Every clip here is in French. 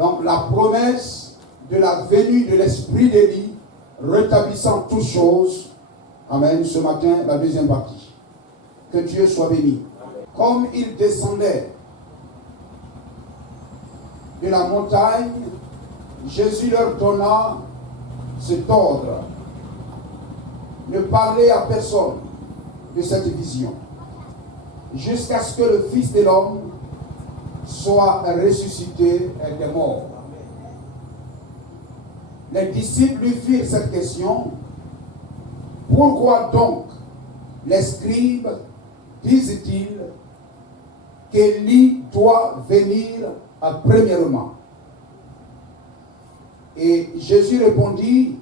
Donc la promesse de la venue de l'esprit d'Élie, rétablissant toutes choses. Amen. Ce matin, la deuxième partie. Que Dieu soit béni. Comme il descendait de la montagne, Jésus leur donna cet ordre. Ne parlez à personne de cette vision, jusqu'à ce que le Fils de l'homme soit ressuscité des morts. Les disciples lui firent cette question. Pourquoi donc les scribes disent-ils qu'Élie doit venir premièrement? Et Jésus répondit,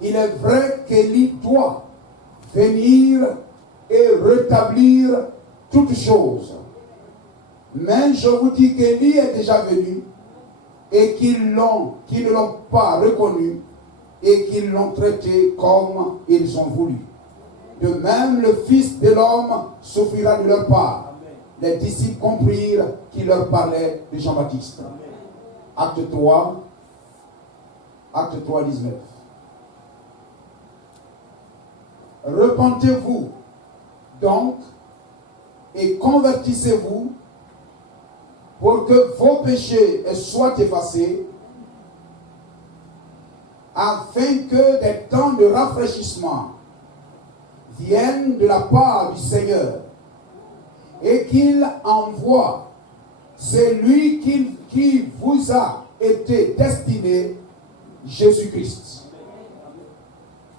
il est vrai qu'Élie doit venir et rétablir toutes choses. Mais je vous dis qu'Élie est déjà venu et qu'ils ne l'ont pas reconnu et qu'ils l'ont traité comme ils ont voulu. De même, le Fils de l'homme souffrira de leur part. Les disciples comprirent qu'il leur parlait de Jean-Baptiste. Acte 3, 19. Repentez-vous donc et convertissez-vous pour que vos péchés soient effacés, afin que des temps de rafraîchissement viennent de la part du Seigneur et qu'il envoie celui qui vous a été destiné, Jésus-Christ,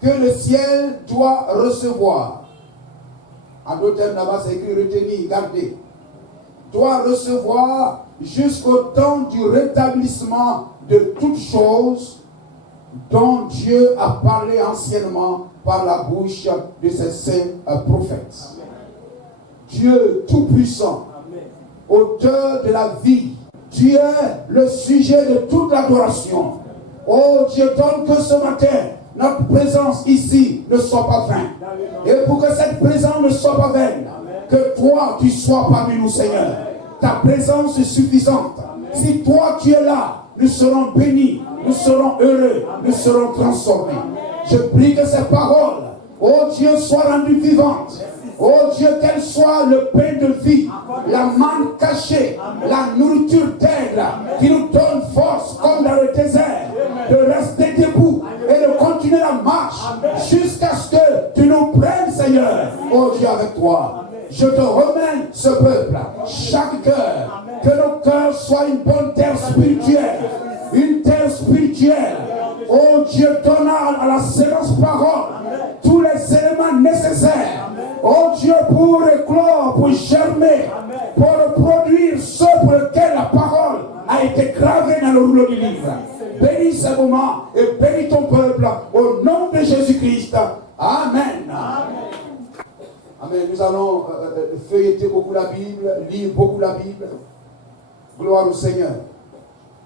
que le ciel doit recevoir. En d'autres termes, là-bas, c'est écrit retenir, garder. Doit recevoir jusqu'au temps du rétablissement de toutes choses dont Dieu a parlé anciennement par la bouche de ses saints prophètes. Dieu Tout-Puissant, auteur de la vie, tu es le sujet de toute l'adoration. Oh Dieu, donne que ce matin, notre présence ici ne soit pas vaine. Et pour que cette présence ne soit pas vaine, que toi tu sois parmi nous, Seigneur. Ta présence est suffisante. Si toi tu es là, nous serons bénis, nous serons heureux, nous serons transformés. Je prie que ces paroles, oh Dieu, soient rendues vivantes. Oh Dieu, qu'elle soit le pain de vie, la manne cachée, la nourriture d'aigle qui nous donne force comme dans le désert, de rester debout et de continuer la marche jusqu'à ce que tu nous prennes, Seigneur. Oh Dieu, avec toi. Je te remets ce peuple, chaque cœur, que nos cœurs soient une bonne terre spirituelle, une terre spirituelle. Oh Dieu, donne à la séance parole tous les éléments nécessaires. Oh Dieu, pour éclore, pour germer, pour produire ce pour lequel la parole a été gravée dans le rouleau du livre. Bénis ce moment et bénis ton peuple au nom de Jésus-Christ. Amen. Amen. Nous allons feuilleter beaucoup la Bible, lire beaucoup la Bible. Gloire au Seigneur.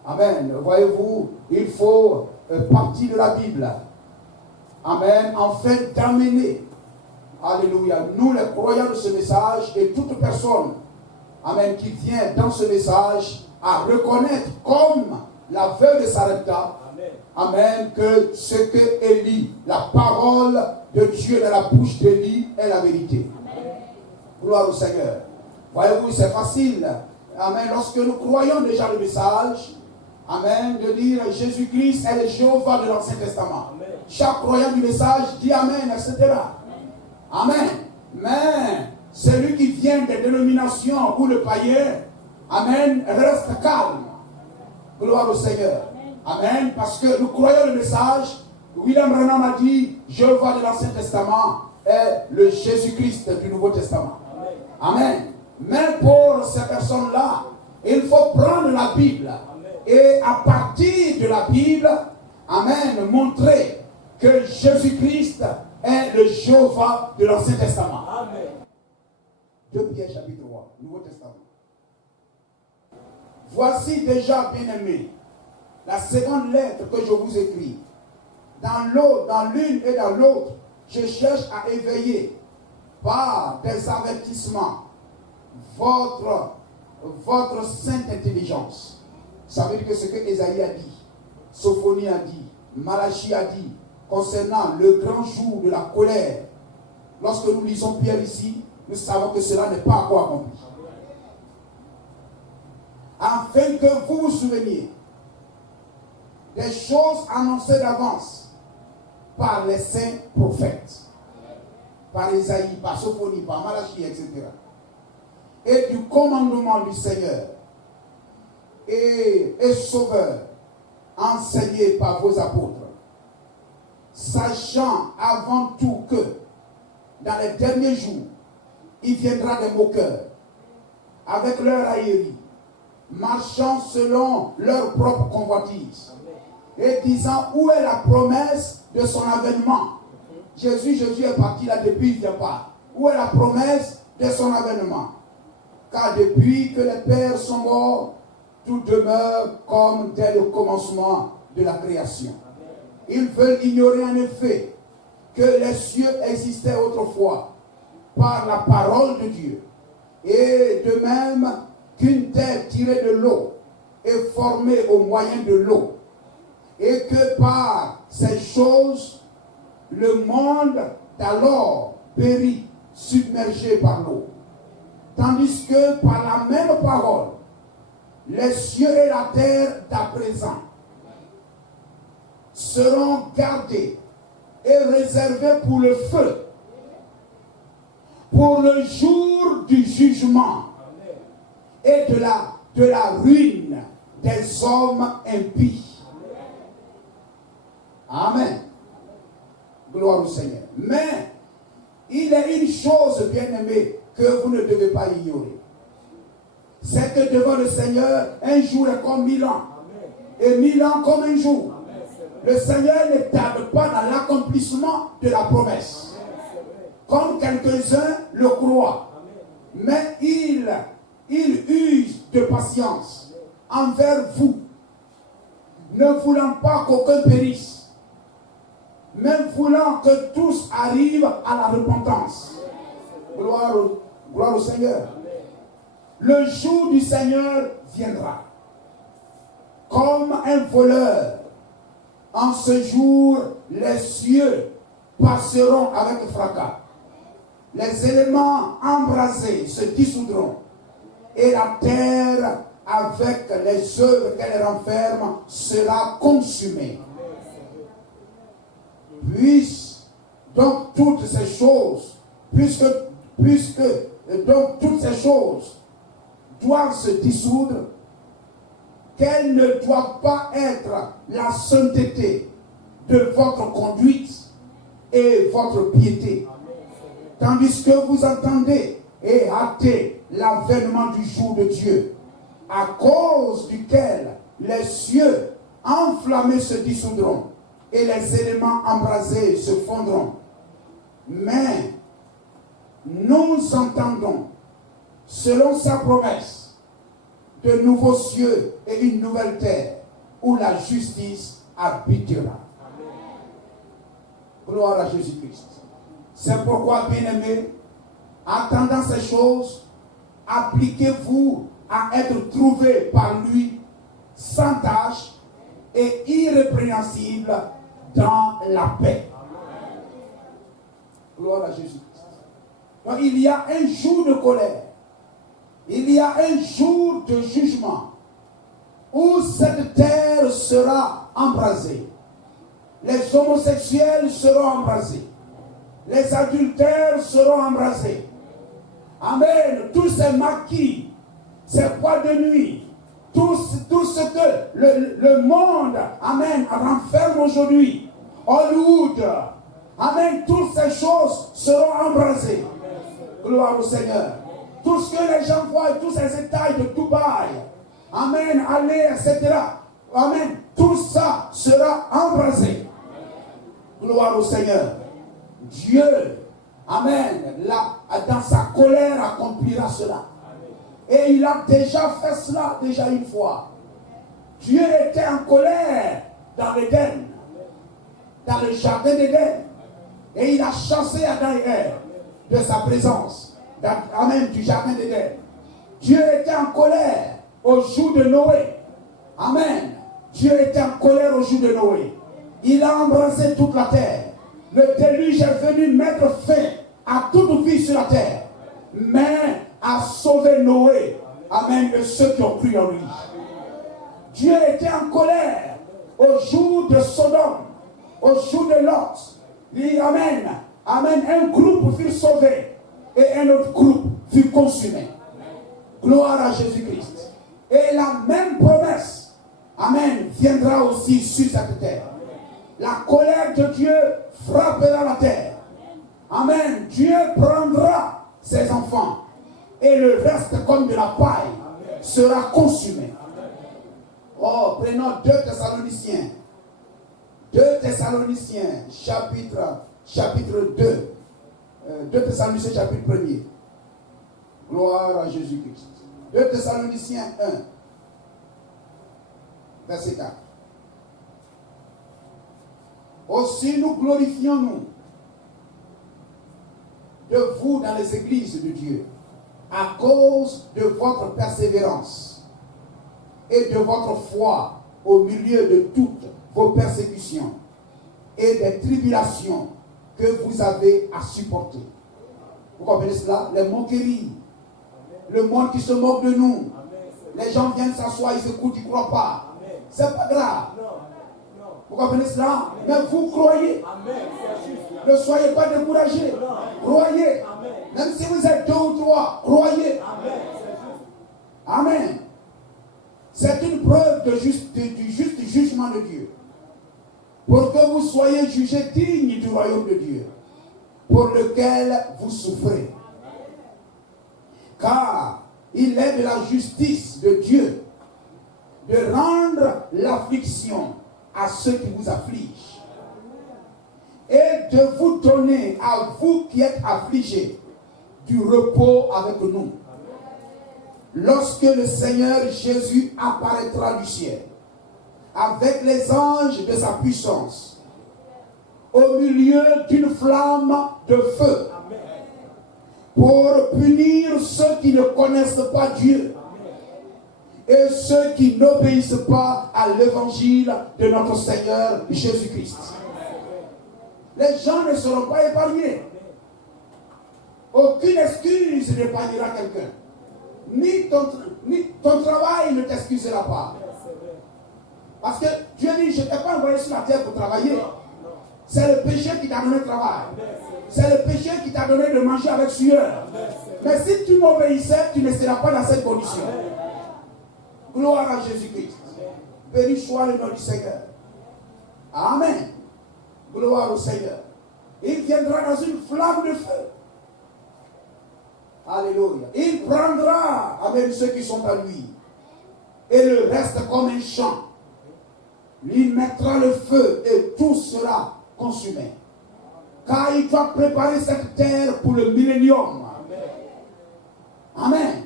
Amen. Voyez-vous, il faut partir de la Bible. Amen. Afin d'amener, alléluia, nous les croyants de ce message et toute personne, amen, qui vient dans ce message à reconnaître comme la veuve de Sarepta, amen, que ce que Élie, la parole de Dieu dans la bouche d'Élie est la vérité. Amen. Gloire au Seigneur. Voyez-vous, c'est facile. Amen. Lorsque nous croyons déjà le message, amen, de dire Jésus-Christ est le Jéhovah de l'Ancien Testament. Amen. Chaque croyant du message dit Amen, etc. Amen. Amen. Mais celui qui vient des dénominations ou le païen, amen, reste calme. Gloire au Seigneur. Amen. Parce que nous croyons le message. William Branham a dit Jéhovah de l'Ancien Testament est le Jésus-Christ du Nouveau Testament. Amen. Amen. Mais pour ces personnes-là, il faut prendre la Bible. Amen. Et à partir de la Bible, amen, montrer que Jésus-Christ est le Jéhovah de l'Ancien Testament. Amen. 2 Pierre chapitre 3, Nouveau Testament. Voici déjà, bien-aimés, la seconde lettre que je vous écris. Dans l'une et dans l'autre, je cherche à éveiller par des avertissements votre sainte intelligence. Ça veut dire que ce que Ésaïe a dit, Sophonie a dit, Malachie a dit, concernant le grand jour de la colère, lorsque nous lisons Pierre ici, nous savons que cela n'est pas encore accompli. Afin que vous vous souveniez des choses annoncées d'avance par les saints prophètes, par Ésaïe, par Sophonie, par Malachie, etc. Et du commandement du Seigneur et Sauveur enseigné par vos apôtres, sachant avant tout que dans les derniers jours, il viendra des moqueurs avec leur raillerie, marchant selon leur propre convoitise et disant où est la promesse de son avènement. Jésus est parti là depuis, il ne vient pas. Où est la promesse de son avènement? Car depuis que les pères sont morts, tout demeure comme dès le commencement de la création. Ils veulent ignorer en effet que les cieux existaient autrefois par la parole de Dieu, et de même qu'une terre tirée de l'eau est formée au moyen de l'eau, et que par ces choses le monde d'alors périt submergé par l'eau, tandis que par la même parole les cieux et la terre d'à présent seront gardés et réservés pour le feu, pour le jour du jugement et de la ruine des hommes impies. Amen. Gloire au Seigneur. Mais il y a une chose, bien-aimée, que vous ne devez pas ignorer. C'est que devant le Seigneur, un jour est comme 1000 ans. Et 1000 ans comme un jour. Le Seigneur ne tarde pas dans l'accomplissement de la promesse. Comme quelques-uns le croient. Mais il use de patience envers vous, ne voulant pas qu'aucun périsse, mais voulant que tous arrivent à la repentance. Gloire au Seigneur. Le jour du Seigneur viendra comme un voleur. En ce jour, les cieux passeront avec fracas. Les éléments embrasés se dissoudront. Et la terre, avec les œuvres qu'elle renferme, sera consumée. Puisse donc toutes ces choses, puisque donc toutes ces choses doivent se dissoudre, qu'elles ne doivent pas être la sainteté de votre conduite et votre piété. Tandis que vous entendez et hâtez l'avènement du jour de Dieu, à cause duquel les cieux enflammés se dissoudront et les éléments embrasés se fondront. Mais nous entendons, selon sa promesse, de nouveaux cieux et une nouvelle terre où la justice habitera. Gloire à Jésus-Christ. C'est pourquoi, bien-aimés, attendant ces choses, appliquez-vous à être trouvés par lui sans tache et irrépréhensible dans la paix. Gloire à Jésus-Christ. Donc il y a un jour de colère. Il y a un jour de jugement où cette terre sera embrasée. Les homosexuels seront embrasés. Les adultères seront embrasés. Amen. Tous ces maquis, ces poids de nuit, tout ce que le monde, amen, renferme aujourd'hui. Hollywood, amen, toutes ces choses seront embrasées. Gloire au Seigneur. Tout ce que les gens voient, tous ces états de Dubaï, amen, aller, etc. Amen, tout ça sera embrasé. Gloire au Seigneur. Dieu, amen, là, dans sa colère accomplira cela. Et il a déjà fait cela, déjà une fois. Dieu était en colère dans l'Éden, dans le jardin d'Éden. Et il a chassé Adam et Ève de sa présence. Amen, du jardin d'Éden. Dieu était en colère au jour de Noé. Amen. Dieu était en colère au jour de Noé. Il a embrasé toute la terre. Le déluge est venu mettre fin à toute vie sur la terre, mais a sauvé Noé. Amen. Et ceux qui ont cru en lui. Dieu était en colère au jour de Sodome, au jour de Lot. Amen. Amen. Un groupe fut sauvé et un autre groupe fut consumé. Gloire à Jésus-Christ. Et la même promesse, amen, viendra aussi sur cette terre. La colère de Dieu frappera la terre. Amen. Dieu prendra ses enfants et le reste comme de la paille sera consumé. Oh, prenons 2 Thessaloniciens. 2 Thessaloniciens, chapitre 2. 2 Thessaloniciens, chapitre 1er. Gloire à Jésus-Christ. 2 Thessaloniciens 1, verset 4. Aussi nous glorifions-nous de vous dans les églises de Dieu, à cause de votre persévérance et de votre foi au milieu de toutes vos persécutions et des tribulations que vous avez à supporter. Vous comprenez cela? Les moqueries, le monde qui se moque de nous. Les gens viennent s'asseoir, ils écoutent, ils ne croient pas. C'est pas grave. Vous comprenez cela? Mais vous croyez. Ne soyez pas découragés. Croyez. Même si vous êtes 2 ou 3, croyez. Amen. C'est une preuve du juste jugement de Dieu. Pour que vous soyez jugés dignes du royaume de Dieu, pour lequel vous souffrez. Car il est de la justice de Dieu de rendre l'affliction à ceux qui vous affligent et de vous donner à vous qui êtes affligés du repos avec nous. Lorsque le Seigneur Jésus apparaîtra du ciel avec les anges de sa puissance au milieu d'une flamme de feu pour punir ceux qui ne connaissent pas Dieu et ceux qui n'obéissent pas à l'évangile de notre Seigneur Jésus-Christ. Les gens ne seront pas épargnés. Aucune excuse n'épargnera quelqu'un. Ni ton travail ne t'excusera pas. Parce que Dieu dit, je ne t'ai pas envoyé sur la terre pour travailler. C'est le péché qui t'a donné le travail. C'est le péché qui t'a donné de manger avec sueur. Mais si tu m'obéissais, tu ne seras pas dans cette condition. Gloire à Jésus-Christ. Béni soit le nom du Seigneur. Amen. Gloire au Seigneur. Il viendra dans une flamme de feu. Alléluia. Il prendra avec ceux qui sont à lui. Et le reste comme un champ. Il mettra le feu et tout sera consumé. Car il va préparer cette terre pour le millénium. Amen.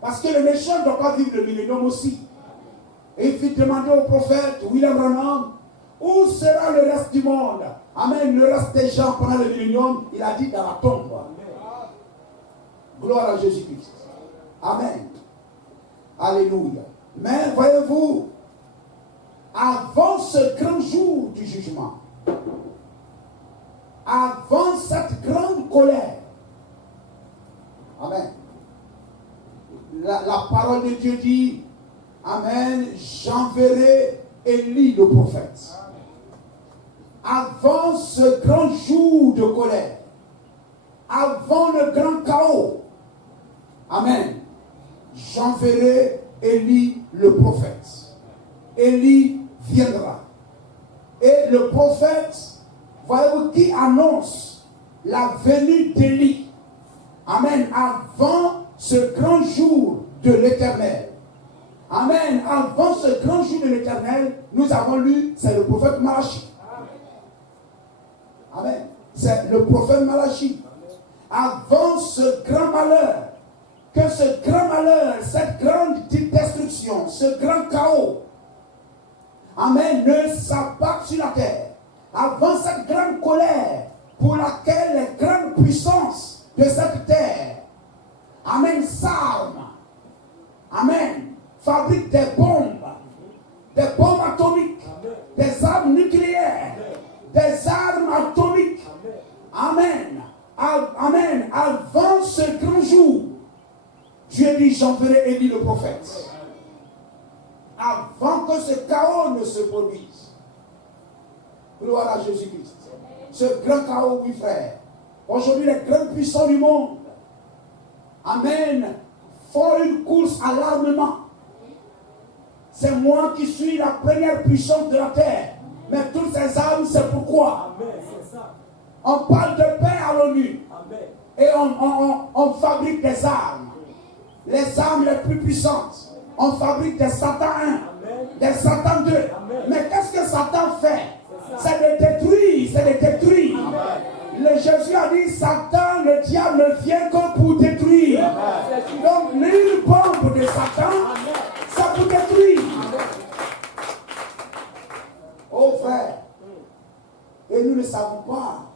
Parce que le méchant ne doit pas vivre le millénium aussi. Et il fit demander au prophète William Branham, où sera le reste du monde? Amen. Le reste des gens pendant le millénium, il a dit dans la tombe. Gloire à Jésus-Christ. Amen. Alléluia. Mais voyez-vous, avant ce grand jour du jugement, avant cette grande colère, amen, la parole de Dieu dit, amen, j'enverrai Élie le prophète. Avant ce grand jour de colère, avant le grand chaos, amen, j'enverrai Élie le prophète. Élie viendra. Et le prophète, voyez-vous, qui annonce la venue d'Élie. Amen. Avant ce grand jour de l'Éternel. Amen. Avant ce grand jour de l'Éternel, nous avons lu, c'est le prophète Malachi. Amen. C'est le prophète Malachi. Avant ce grand malheur, que ce grand malheur, cette grande destruction, ce grand chaos, amen, ne s'abatte sur la terre. Avant cette grande colère pour laquelle les grandes puissances de cette terre, amen, s'arment, amen, fabriquent des bombes des bombes atomiques, des armes nucléaires, des armes atomiques. Amen. Amen. Avant ce grand jour, Dieu dit, j'enverrai Élie le prophète. Avant que ce chaos ne se produise. Gloire à Jésus-Christ. Ce grand chaos, oui frère. Aujourd'hui, les grands puissants du monde, amen, font une course à l'armement. C'est moi qui suis la première puissance de la terre. Mais toutes ces armes, c'est pourquoi. On parle de paix à l'ONU. Et on fabrique des armes. Les armes les plus puissantes. On fabrique des Satan 1, des Satan 2. Mais qu'est-ce que Satan fait? C'est de détruire, c'est de détruire. Le Jésus a dit, Satan, le diable ne vient que pour détruire. Donc, l'une bombe de Satan, ça pour détruire. Oh frère, et nous ne savons pas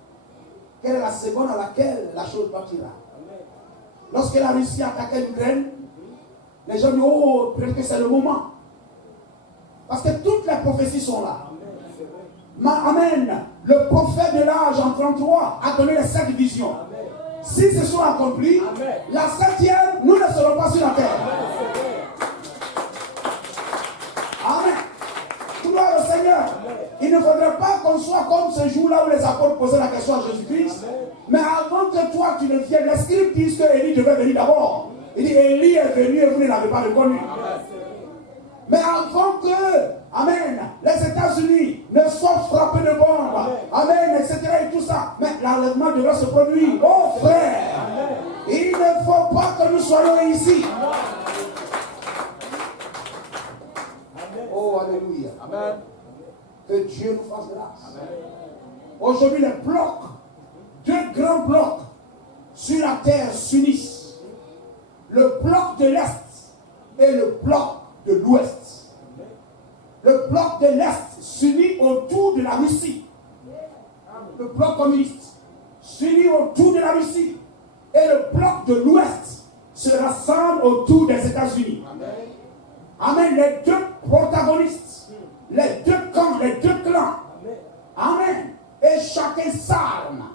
quelle est la seconde à laquelle la chose partira. Lorsque la Russie attaquait l'Ukraine, les gens disent, oh, peut-être que c'est le moment. Parce que toutes les prophéties sont là. Amen. Le prophète de l'âge en 33 a donné les 7 visions. Si ce sont accomplis, la 7e, nous ne serons pas sur la terre. Amen. Gloire au Seigneur. Il ne faudrait pas qu'on soit comme ce jour-là où les apôtres posaient la question à Jésus-Christ. Mais avant que toi tu ne viennes, les scribes disent que Élie devait venir d'abord. Il dit, Élie est venu et vous ne l'avez pas reconnu. Mais avant que, amen, les États-Unis ne soient frappés de bombes, amen, etc. et tout ça, mais l'enlèvement devrait se produire. Oh frère, il ne faut pas que nous soyons ici. Oh, alléluia. Amen. Que Dieu nous fasse grâce. Aujourd'hui, les blocs, 2 grands blocs sur la terre s'unissent. Le bloc de l'Est et le bloc de l'Ouest. Le bloc de l'Est s'unit autour de la Russie. Le bloc communiste s'unit autour de la Russie. Et le bloc de l'Ouest se rassemble autour des États-Unis. Amen. Les 2 protagonistes, les 2 camps, les 2 clans. Amen. Et chacun s'arme.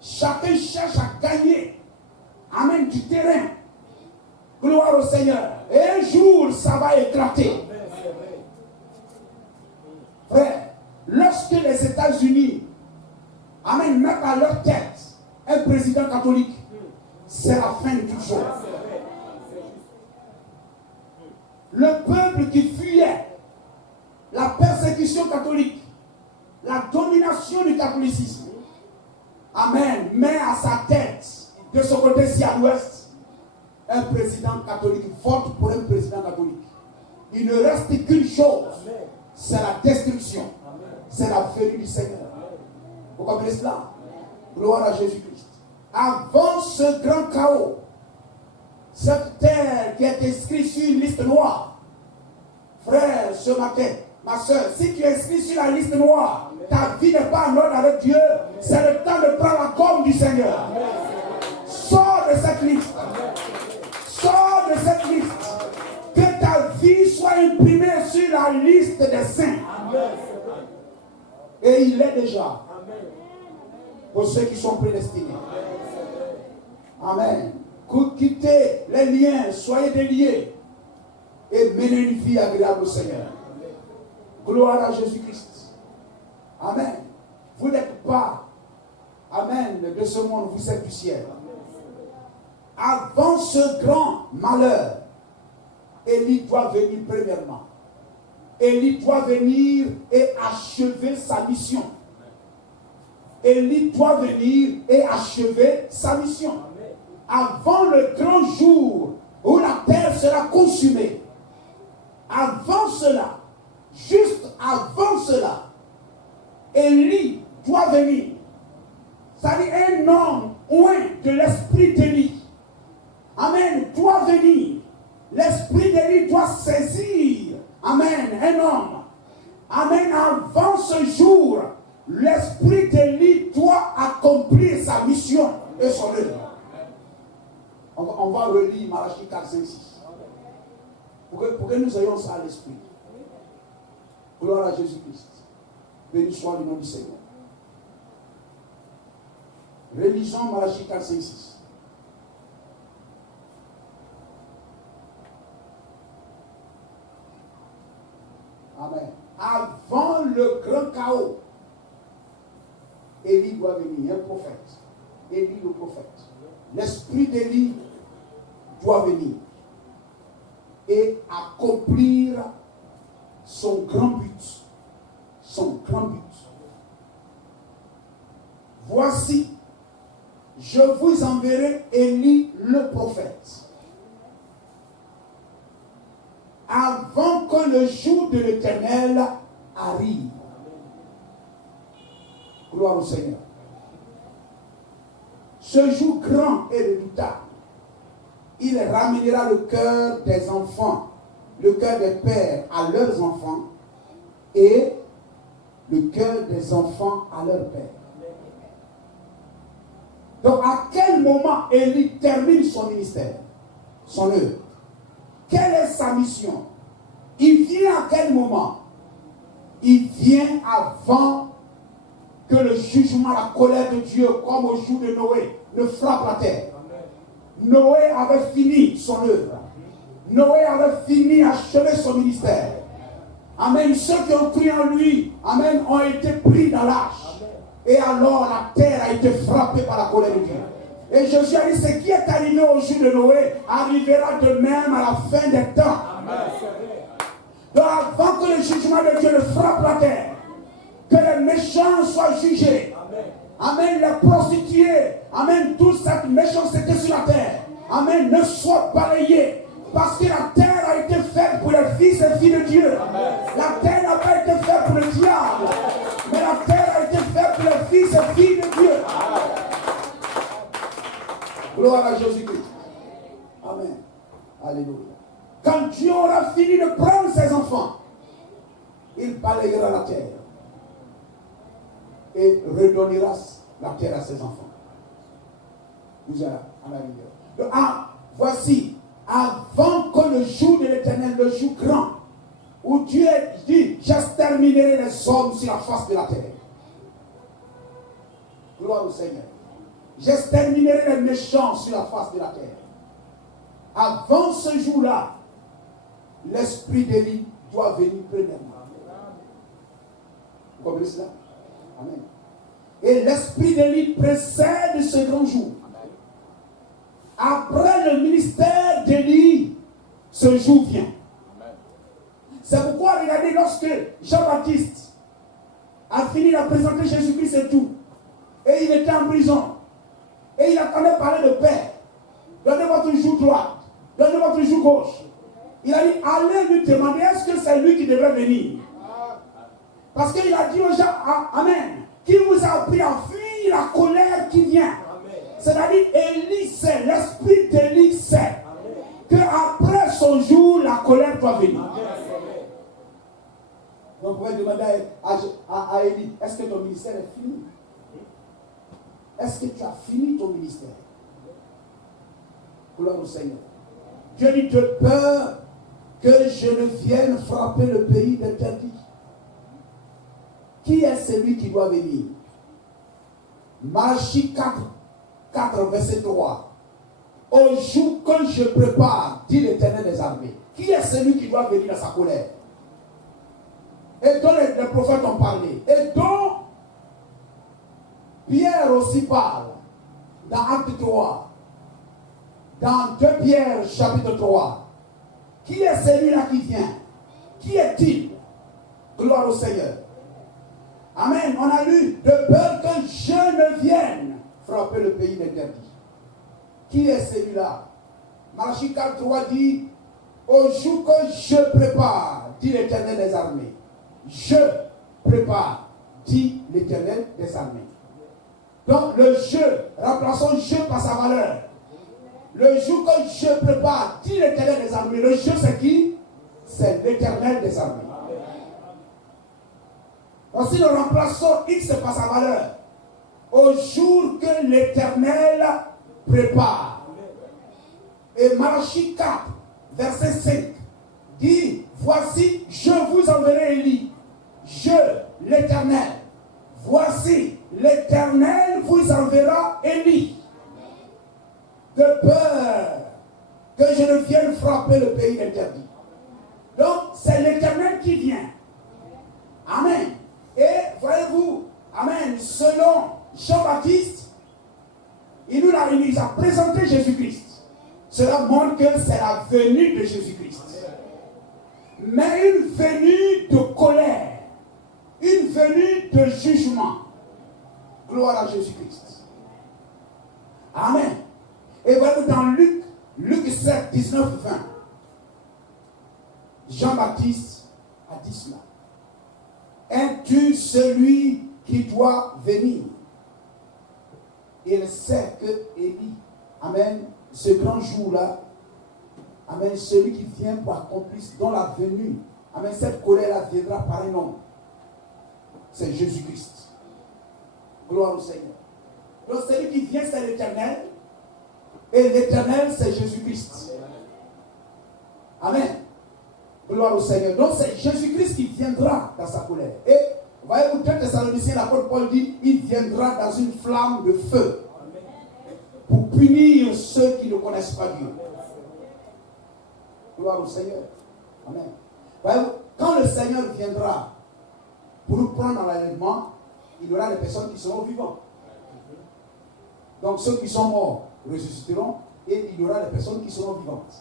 Chacun cherche à gagner. Amen. Du terrain. Gloire au Seigneur. Et un jour, ça va éclater. Frère, lorsque les États-Unis, amen, mettent à leur tête un président catholique, c'est la fin de toute chose. Le peuple qui fuyait la persécution catholique, la domination du catholicisme, amen, met à sa tête, de ce côté-ci à l'ouest, un président catholique, vote pour un président catholique. Il ne reste qu'une chose, c'est la destruction. C'est la venue du Seigneur. Vous comprenez cela? Gloire à Jésus-Christ. Avant ce grand chaos, cette terre qui est inscrite sur une liste noire, frère, ce matin, ma soeur, si tu es inscrit sur la liste noire, ta vie n'est pas en ordre avec Dieu, c'est le temps de prendre la gomme du Seigneur. Sors de cette liste. Sors de cette liste. Que ta vie soit imprimée sur la liste des saints. Et il est déjà. Pour ceux qui sont prédestinés. Amen. Quittez les liens, soyez déliés. Et menez une vie agréable au Seigneur. Gloire à Jésus-Christ. Amen. Vous n'êtes pas, amen, de ce monde, vous êtes du ciel. Avant ce grand malheur, Élie doit venir premièrement. Élie doit venir et achever sa mission. Élie doit venir et achever sa mission. Avant le grand jour où la terre sera consumée. Avant cela, juste avant cela, Élie doit venir. C'est-à-dire un homme loin de l'esprit d'Élie. Amen, doit venir. L'esprit d'Élie doit saisir. Amen, un homme. Amen, avant ce jour, l'esprit d'Élie doit accomplir sa mission et son œuvre. On va relire Malachie 4, 5, 6. Pour que nous ayons ça à l'esprit. Gloire à Jésus-Christ. Béni soit le nom du Seigneur. Relisons Malachie 4, 5, 6. Amen. Avant le grand chaos, Élie doit venir, un prophète. Élie le prophète. L'esprit d'Élie doit venir et accomplir son grand but. Son grand but. Voici, je vous enverrai Élie le prophète. Avant que le jour de l'Éternel arrive. Gloire au Seigneur. Ce jour grand et redoutable, il ramènera le cœur des enfants, le cœur des pères à leurs enfants et le cœur des enfants à leurs pères. Donc à quel moment Élie termine son ministère, son œuvre? Quelle est sa mission? Il vient à quel moment? Il vient avant que le jugement, la colère de Dieu, comme au jour de Noé, ne frappe la terre. Noé avait fini son œuvre. Noé avait fini, achevé son ministère. Amen. Ceux qui ont cru en lui, amen, ont été pris dans l'arche. Et alors la terre a été frappée par la colère de Dieu. Et Jésus a dit, ce qui est arrivé au jour de Noé arrivera de même à la fin des temps. Amen. Donc avant que le jugement de Dieu ne frappe la terre, que les méchants soient jugés. Amen. Les prostituées, amen, toute cette méchanceté sur la terre, amen, ne soit balayée. Parce que la terre a été faite pour les fils et filles de Dieu. Amen. La terre n'a pas été faite pour le diable. Mais la terre a été faite pour les fils et filles de Dieu. Amen. Gloire à Jésus-Christ. Amen. Alléluia. Quand Dieu aura fini de prendre ses enfants, il balayera la terre et redonnera la terre à ses enfants. Vous êtes à la rigueur. Ah, voici, avant que le jour de l'Éternel, le jour grand, où Dieu dit, j'exterminerai les hommes sur la face de la terre. Gloire au Seigneur. J'exterminerai les méchants sur la face de la terre. Avant ce jour-là, l'esprit d'Élie doit venir premièrement. Vous comprenez cela? Amen. Et l'esprit d'Élie précède ce grand jour. Après le ministère d'Élie, ce jour vient. C'est pourquoi, regardez, lorsque Jean-Baptiste a fini de présenter Jésus-Christ et tout, et il était en prison, et il attendait parler de paix. Donnez votre joue droite, donnez votre joue gauche. Il a dit, allez lui demander, est-ce que c'est lui qui devrait venir? Parce qu'il a dit aux gens, Amen, qui vous a appris à fuir la colère qui vient. C'est-à-dire, Élie sait, l'esprit d'Élie sait qu'après son jour, la colère doit venir. Donc, vous pouvez demander à Élie, est-ce que ton ministère est fini? Est-ce que tu as fini ton ministère? Gloire au Seigneur. Dieu dit, de peur que je ne vienne frapper le pays d'interdit. Qui est celui qui doit venir? Malachie 4, verset 3. Au jour que je prépare, dit l'Éternel des armées. Qui est celui qui doit venir dans sa colère? Et dont les prophètes ont parlé. Et dont Pierre aussi parle. Dans Acte 3. Dans 2 Pierre chapitre 3. Qui est celui-là qui vient? Qui est-il? Gloire au Seigneur. Amen. On a lu, de peur que je ne vienne frapper le pays d'interdit. Qui est celui-là? Malachie 4.3 dit, au jour que je prépare, dit l'Éternel des armées. Je prépare, dit l'Éternel des armées. Donc le je, remplaçons je par sa valeur. Le jour que je prépare, dit l'Éternel des armées. Le je c'est qui? C'est l'Éternel des armées. Aussi, nous remplaçons X par sa valeur. Au jour que l'Éternel prépare. Et Malachie 4, verset 5, dit, voici, je vous enverrai Élie, l'Éternel. Voici, l'Éternel vous enverra Élie, de peur que je ne vienne frapper le pays interdit. Donc, c'est l'Éternel qui vient. Amen. Et voyez-vous, amen, selon Jean-Baptiste, il nous a présenté Jésus-Christ. Cela montre que c'est la venue de Jésus-Christ. Mais une venue de colère, une venue de jugement. Gloire à Jésus-Christ. Amen. Et voyez-vous dans Luc 7, 19, 20, Jean-Baptiste a dit cela. Es-tu celui qui doit venir? Il sait que Élie, amen, ce grand jour-là, amen, celui qui vient pour accomplir dans la venue, amen, cette colère-là viendra par un homme. C'est Jésus-Christ. Gloire au Seigneur. Donc celui qui vient, c'est l'Éternel. Et l'Éternel, c'est Jésus-Christ. Amen. Gloire au Seigneur. Donc c'est Jésus-Christ qui viendra dans sa colère. Et voyez-vous, 2 Thessaloniciens, l'apôtre Paul dit, il viendra dans une flamme de feu pour punir ceux qui ne connaissent pas Dieu. Gloire au Seigneur. Amen. Voyez-vous, quand le Seigneur viendra pour nous prendre dans l'enlèvement, il y aura des personnes qui seront vivantes. Donc ceux qui sont morts ressusciteront et il y aura des personnes qui seront vivantes.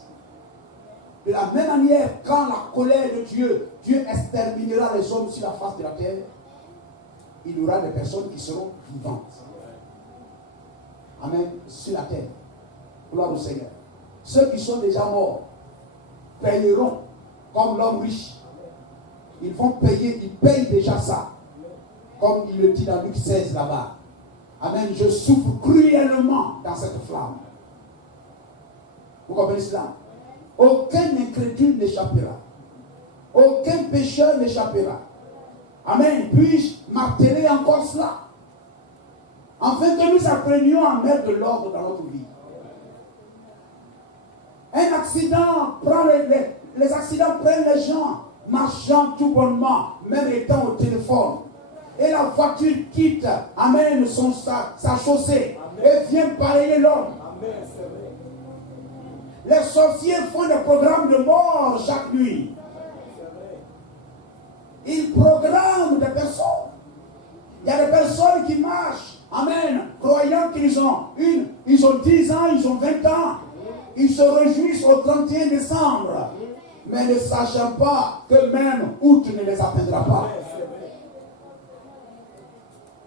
De la même manière, quand la colère de Dieu, Dieu exterminera les hommes sur la face de la terre, il y aura des personnes qui seront vivantes. Amen. Sur la terre. Gloire au Seigneur. Ceux qui sont déjà morts payeront comme l'homme riche. Ils vont payer, ils payent déjà ça. Comme il le dit dans Luc 16 là-bas. Amen. Je souffre cruellement dans cette flamme. Vous comprenez cela? Aucun incrédule n'échappera. Aucun pécheur n'échappera. Amen. Puis-je marteler encore cela? Afin que nous apprenions à mettre de l'ordre dans notre vie. Un accident prend les accidents prennent les gens marchant tout bonnement, même étant au téléphone. Et la voiture quitte, amen, sa chaussée. Amen. Et vient balayer l'homme. Les sorciers font des programmes de mort chaque nuit. Ils programment des personnes. Il y a des personnes qui marchent, amen, croyant qu'ils ont ils ont 10 ans, ils ont 20 ans. Ils se réjouissent au 31 décembre. Mais ne sachant pas que même août ne les atteindra pas.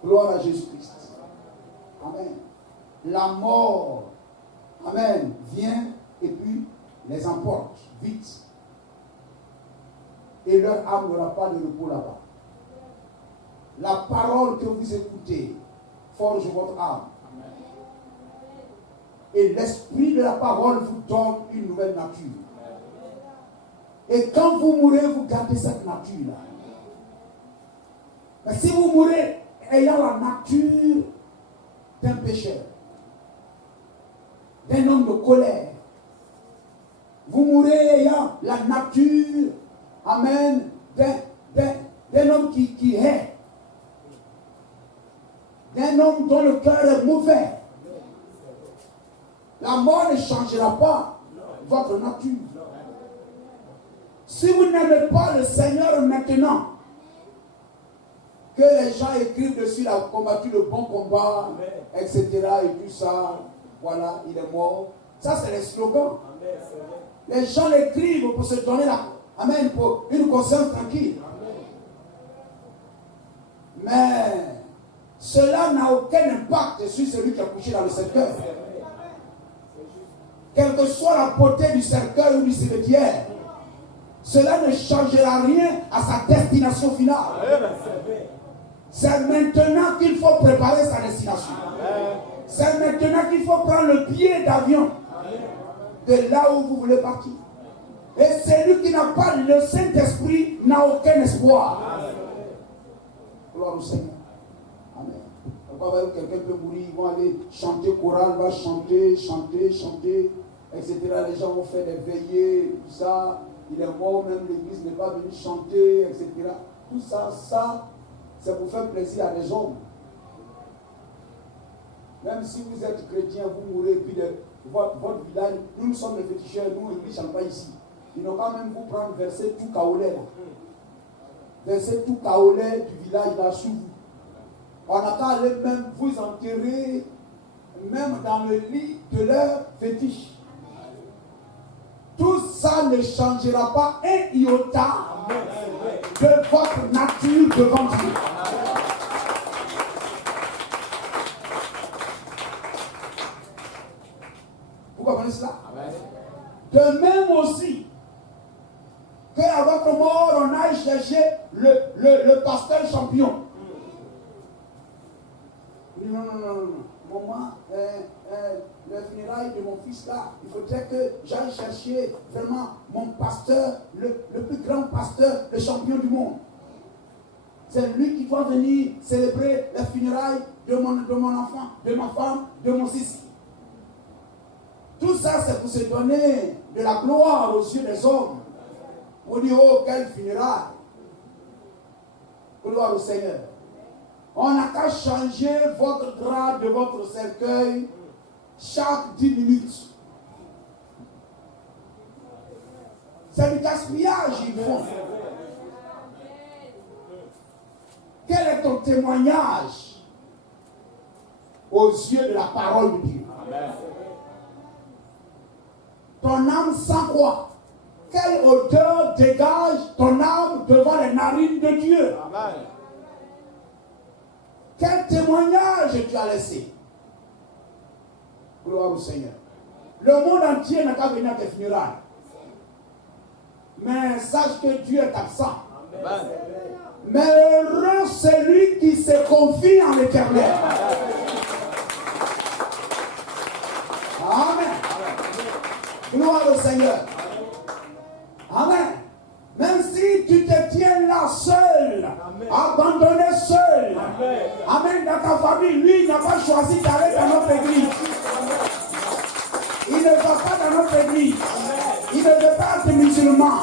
Gloire à Jésus-Christ. Amen. La mort, amen, vient et puis les emporte vite. Et leur âme n'aura pas de repos là-bas. La parole que vous écoutez forge votre âme. Et l'esprit de la parole vous donne une nouvelle nature. Et quand vous mourrez, vous gardez cette nature-là. Mais si vous mourrez ayant la nature d'un pécheur, d'un homme de colère, vous mourrez ayant la nature, amen, d'un homme qui hait, d'un homme dont le cœur est mauvais. La mort ne changera pas votre nature. Si vous n'aimez pas le Seigneur maintenant, que les gens écrivent dessus, il a combattu le bon combat, etc. et tout ça, voilà, il est mort. Ça, c'est les slogans. Les gens l'écrivent pour se donner amen, pour une conscience tranquille. Mais cela n'a aucun impact sur celui qui a couché dans le cercueil. Quelle que soit la beauté du cercueil ou du cimetière, cela ne changera rien à sa destination finale. C'est maintenant qu'il faut préparer sa destination. C'est maintenant qu'il faut prendre le billet d'avion de là où vous voulez partir. Et celui qui n'a pas le Saint-Esprit n'a aucun espoir. Gloire au Seigneur. Amen. Pourquoi quelqu'un peut mourir, ils vont aller chanter, chorale va chanter, etc. Les gens vont faire des veillées, tout ça. Il est mort, même l'église n'est pas venue chanter, etc. Tout ça, c'est pour faire plaisir à des hommes. Même si vous êtes chrétien, vous mourrez, puis votre village, nous sommes les féticheurs, nous, ils ne chantent pas ici. Ils n'ont quand même vous prendre, verser tout kaolé là. Verser tout kaolé du village là sous vous. On n'a qu'à aller même vous enterrer, même dans le lit de leur fétiche. Tout ça ne changera pas un iota de votre nature devant Dieu. Vous comprenez cela? De même aussi, qu'à votre mort, on aille chercher le pasteur champion. Non. Maman, le funérailles de mon fils là, il faudrait que j'aille chercher vraiment mon pasteur, le plus grand pasteur, le champion du monde. C'est lui qui doit venir célébrer les funérailles de mon enfant, de ma femme, de mon fils. Tout ça, c'est pour se donner de la gloire aux yeux des hommes. On dit, oh, quel funérailles. Gloire au Seigneur. On n'a qu'à changer votre drap de votre cercueil chaque 10 minutes. C'est du gaspillage, ils font. Quel est ton témoignage aux yeux de la parole de Dieu? Amen. Ton âme sent quoi? Quelle odeur dégage ton âme devant les narines de Dieu? Amen. Quel témoignage tu as laissé? Gloire au Seigneur. Le monde entier n'a qu'à venir à tes funérailles. Mais sache que Dieu est absent. Amen. Mais heureux celui qui se confie en l'Éternel. Amen. Gloire au Seigneur. Amen. Même si tu te tiens là seul, abandonné seul, amen, dans ta famille, lui, il n'a pas choisi d'aller dans notre église. Il ne va pas dans notre église. Il ne veut pas être musulman.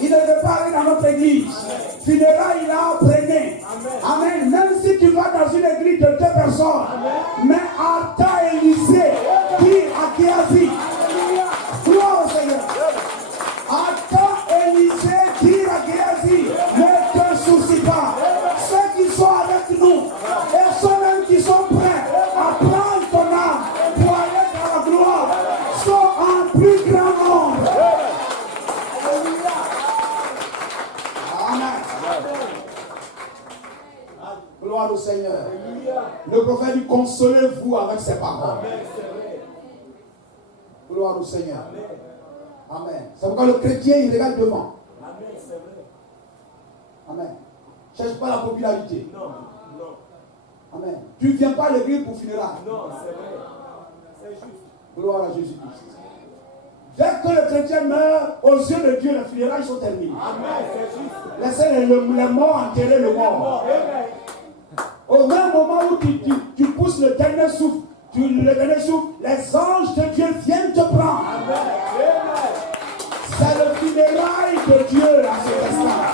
Il ne veut pas aller dans notre église. Funérailles, il a appris. Amen. Même si tu vas dans une église de 2 personnes, mais attends Élisée, dis à Géasi. Gloire au Seigneur. Attends Élisée, dis à Géasi, ne te soucie pas. Ceux qui sont avec nous, et ceux-mêmes qui sont prêts à prendre ton âme pour aller dans la gloire, sont en plus grand nombre. Amen. Gloire au Seigneur. Le prophète dit, consolez-vous avec ces paroles. Gloire au Seigneur. Amen. C'est pourquoi le chrétien, il regarde devant. Amen, c'est vrai. Amen. Cherche pas la popularité. Non. Amen. Tu ne viens pas à l'église pour funérailles. Non, c'est vrai. C'est juste. Gloire à Jésus-Christ. Dès que le chrétien meurt, aux yeux de Dieu, les funérailles sont terminées. Amen, c'est juste. Laissez les morts enterrer le mort. Au même moment où tu pousses le dernier souffle, les anges de Dieu viennent te prendre. Amen. C'est le funérail de Dieu à cet instant.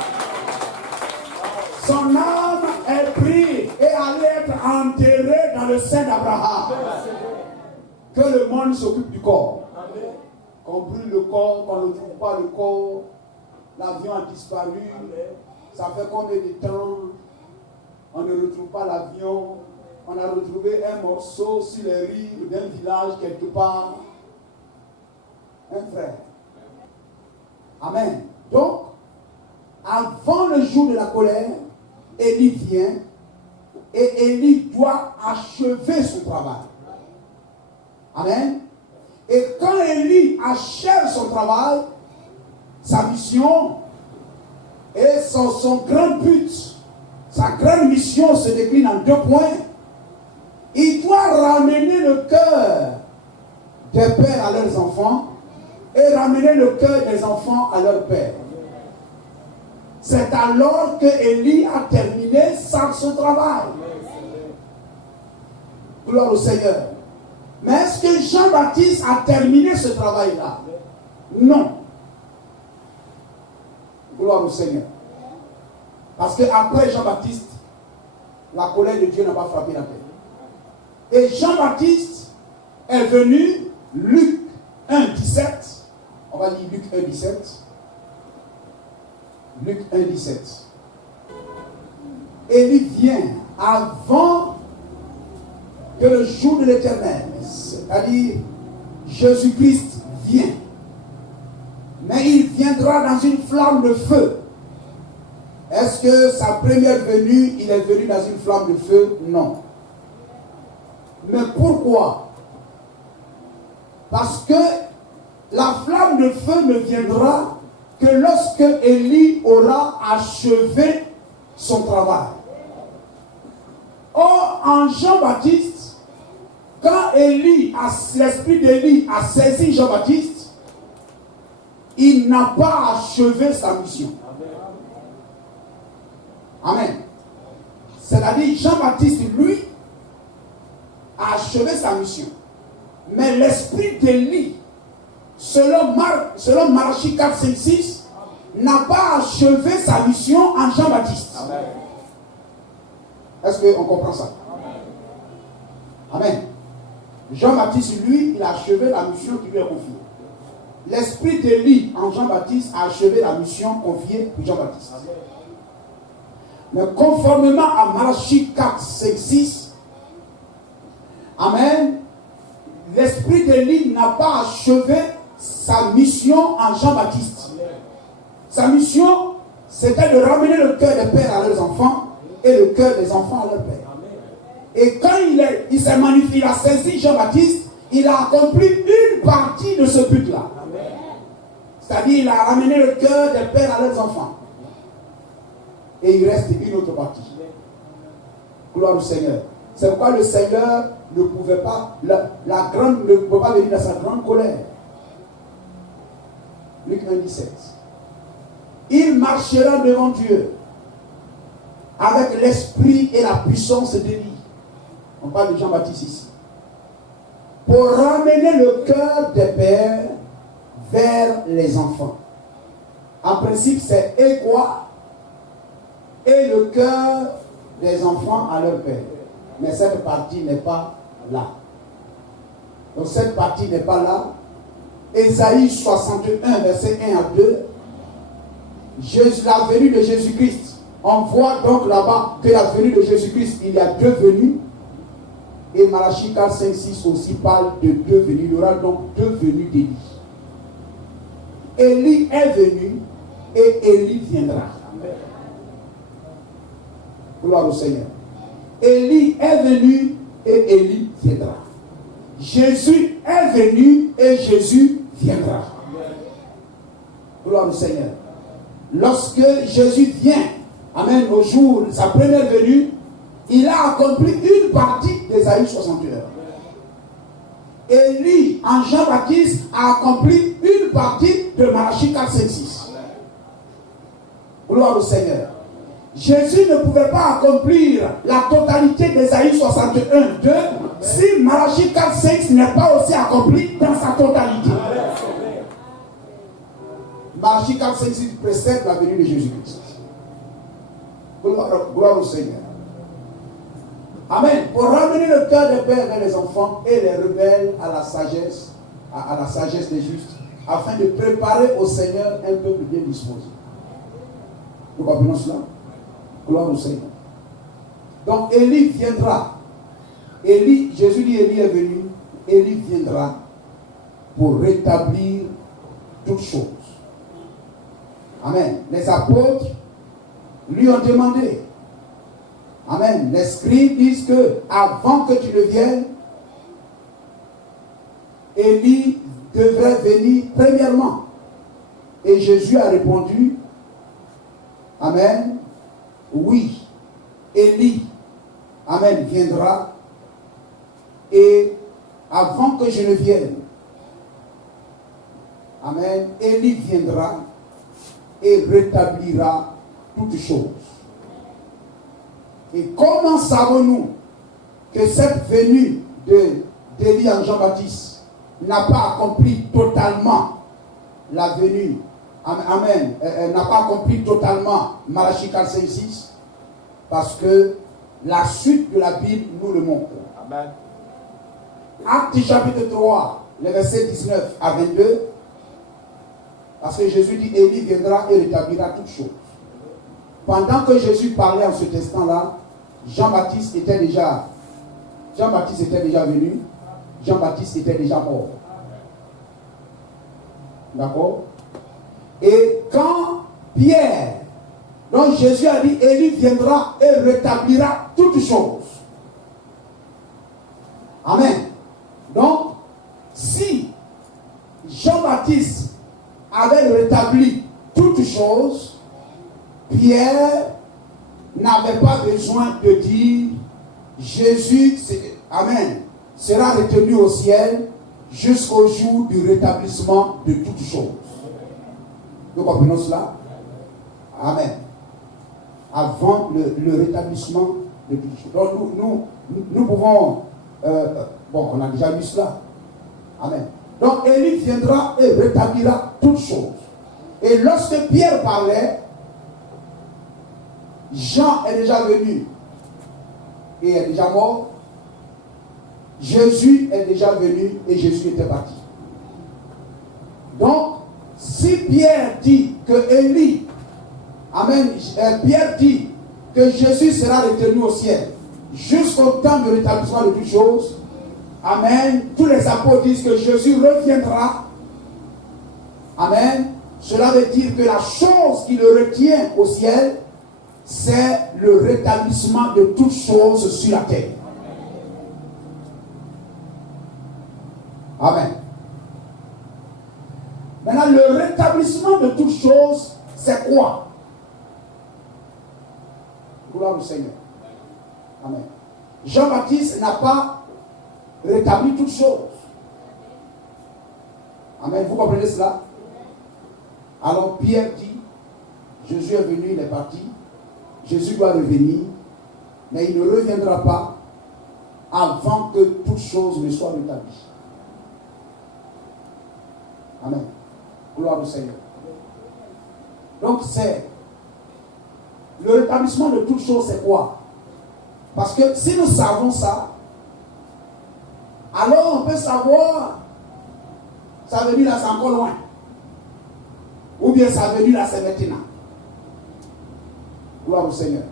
Son âme est prise et allait être enterrée dans le sein d'Abraham. Que le monde s'occupe du corps. Amen. Qu'on brûle le corps, qu'on ne trouve pas le corps. L'avion a disparu. Amen. Ça fait combien de temps? On ne retrouve pas l'avion. On a retrouvé un morceau sur les rives d'un village quelque part. Un frère. Amen. Donc, avant le jour de la colère, Élie vient et Élie doit achever son travail. Amen. Et quand Élie achève son travail, sa mission et son grand but, sa grande mission se décline en 2 points. Il doit ramener le cœur des pères à leurs enfants et ramener le cœur des enfants à leur père. C'est alors que Élie a terminé son travail. Gloire au Seigneur. Mais est-ce que Jean-Baptiste a terminé ce travail-là? Non. Gloire au Seigneur. Parce qu'après Jean-Baptiste, la colère de Dieu n'a pas frappé la terre. Et Jean-Baptiste est venu, Luc 1, 17, on va dire Luc 1, 17. Luc 1, 17. Élie vient avant que le jour de l'Éternel, c'est-à-dire Jésus-Christ vient. Mais il viendra dans une flamme de feu. Est-ce que sa première venue, il est venu dans une flamme de feu? Non. Mais pourquoi? Parce que la flamme de feu ne viendra que lorsque Élie aura achevé son travail. Or, en Jean-Baptiste, quand l'esprit d'Élie a saisi Jean-Baptiste, il n'a pas achevé sa mission. Amen. C'est-à-dire, Jean-Baptiste, lui, a achevé sa mission. Mais l'esprit d'Élie, selon Malachie 4, 5, 6, n'a pas achevé sa mission en Jean-Baptiste. Est-ce qu'on comprend ça? Amen. Jean-Baptiste, lui, il a achevé la mission qui lui est confiée. L'esprit d'Élie en Jean-Baptiste a achevé la mission confiée pour Jean-Baptiste. Mais conformément à Malachie 4, 5, 6, amen, l'esprit d'Élie n'a pas achevé sa mission en Jean-Baptiste. Sa mission, c'était de ramener le cœur des pères à leurs enfants et le cœur des enfants à leur père. Et quand il s'est magnifié, il a saisi Jean-Baptiste, il a accompli une partie de ce but-là. C'est-à-dire, il a ramené le cœur des pères à leurs enfants. Et il reste une autre partie. Gloire au Seigneur. C'est pourquoi le Seigneur ne pouvait pas, ne pouvait pas venir dans sa grande colère. Luc 1, 17. Il marchera devant Dieu avec l'esprit et la puissance d'Élie. On parle de Jean-Baptiste ici. Pour ramener le cœur des pères vers les enfants. En principe, c'est et quoi? Et le cœur des enfants à leur père. Mais cette partie n'est pas là. Donc cette partie n'est pas là. Ésaïe 61, verset 1 à 2. La venue de Jésus-Christ. On voit donc là-bas que la venue de Jésus-Christ, il y a deux venues. Et Malachie 4, 5, 6 aussi parle de deux venues. Il y aura donc deux venues d'Élie. Élie est venu et Élie viendra. Gloire au Seigneur. Élie est venu et Élie viendra. Jésus est venu et Jésus viendra. Gloire au Seigneur. Lorsque Jésus vient, amen, au jour de sa première venue, il a accompli une partie d'Ésaïe 61. Élie, en Jean-Baptiste, a accompli une partie de Malachie 4, 5, 6. Gloire au Seigneur. Jésus ne pouvait pas accomplir la totalité d'Ésaïe 61, 2 si Malachie 4, 5 n'est pas aussi accompli dans sa totalité. Malachie 4, 5, 6 précède la venue de Jésus-Christ. Gloire au Seigneur. Amen. Pour ramener le cœur des pères vers les enfants et les rebelles à la sagesse des justes, afin de préparer au Seigneur un peuple bien disposé. Nous comprenons cela? Gloire au Seigneur. Donc Élie viendra. Jésus dit Élie est venu. Élie viendra pour rétablir toutes choses. Amen. Les apôtres lui ont demandé. Amen. Les scribes disent que avant que tu ne viennes, Élie devrait venir premièrement. Et Jésus a répondu, amen, oui, Élie, amen, viendra. Et avant que je ne vienne, amen, Élie viendra et rétablira toutes choses. Et comment savons-nous que cette venue d'Élie en Jean-Baptiste n'a pas accompli totalement la venue, amen, n'a pas accompli totalement Malachie 4, 5, 6? Parce que La suite de la Bible nous le montre. Amen. Actes chapitre 3, les versets 19 à 22. Parce que Jésus dit, Élie viendra et rétablira toutes choses. Pendant que Jésus parlait en cet instant-là, Jean-Baptiste était déjà venu. Jean-Baptiste était déjà mort. D'accord? Et quand Pierre, donc Jésus a dit, Élie viendra et rétablira toutes choses. Amen. Donc, si Jean-Baptiste avait rétabli toutes choses, Pierre n'avait pas besoin de dire Jésus, Amen, sera retenu au ciel jusqu'au jour du rétablissement de toutes choses. Nous comprenons cela? Amen. Avant le rétablissement de toutes choses. Donc nous pouvons, on a déjà vu cela. Amen. Donc Élie viendra et rétablira toutes choses. Et lorsque Pierre parlait, Jean est déjà venu et est déjà mort. Jésus est déjà venu et Jésus était parti. Donc, si Pierre dit que Élie, Amen, Pierre dit que Jésus sera retenu au ciel jusqu'au temps du rétablissement de toutes choses, Amen, tous les apôtres disent que Jésus reviendra. Amen. Cela veut dire que la chose qui le retient au ciel, c'est le rétablissement de toutes choses sur la terre. Amen. Maintenant, le rétablissement de toutes choses, c'est quoi? Gloire au Seigneur. Amen. Jean-Baptiste n'a pas rétabli toutes choses. Amen. Vous comprenez cela? Alors Pierre dit, Jésus est venu, il est parti. Jésus doit revenir, mais il ne reviendra pas avant que toutes choses ne soient rétablies. Amen. Gloire au Seigneur. Donc c'est le rétablissement de toutes choses, c'est quoi? Parce que si nous savons ça, alors on peut savoir, ça veut dire là c'est encore loin. Ou bien ça veut dire là c'est maintenant. Gloire au Seigneur.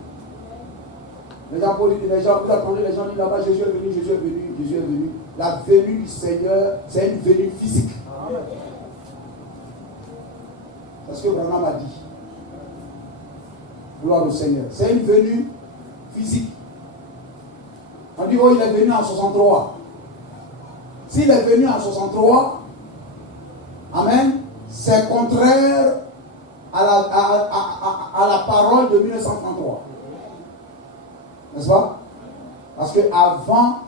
Les gens, vous attendez, les gens disent là-bas, Jésus est venu, Jésus est venu, Jésus est venu. La venue du Seigneur, c'est une venue physique. C'est ce que Branham a dit. Gloire au Seigneur. C'est une venue physique. On dit, oh, il est venu en 63. S'il est venu en 63, Amen, c'est contraire à la parole de 1933. N'est-ce pas? Parce que avant,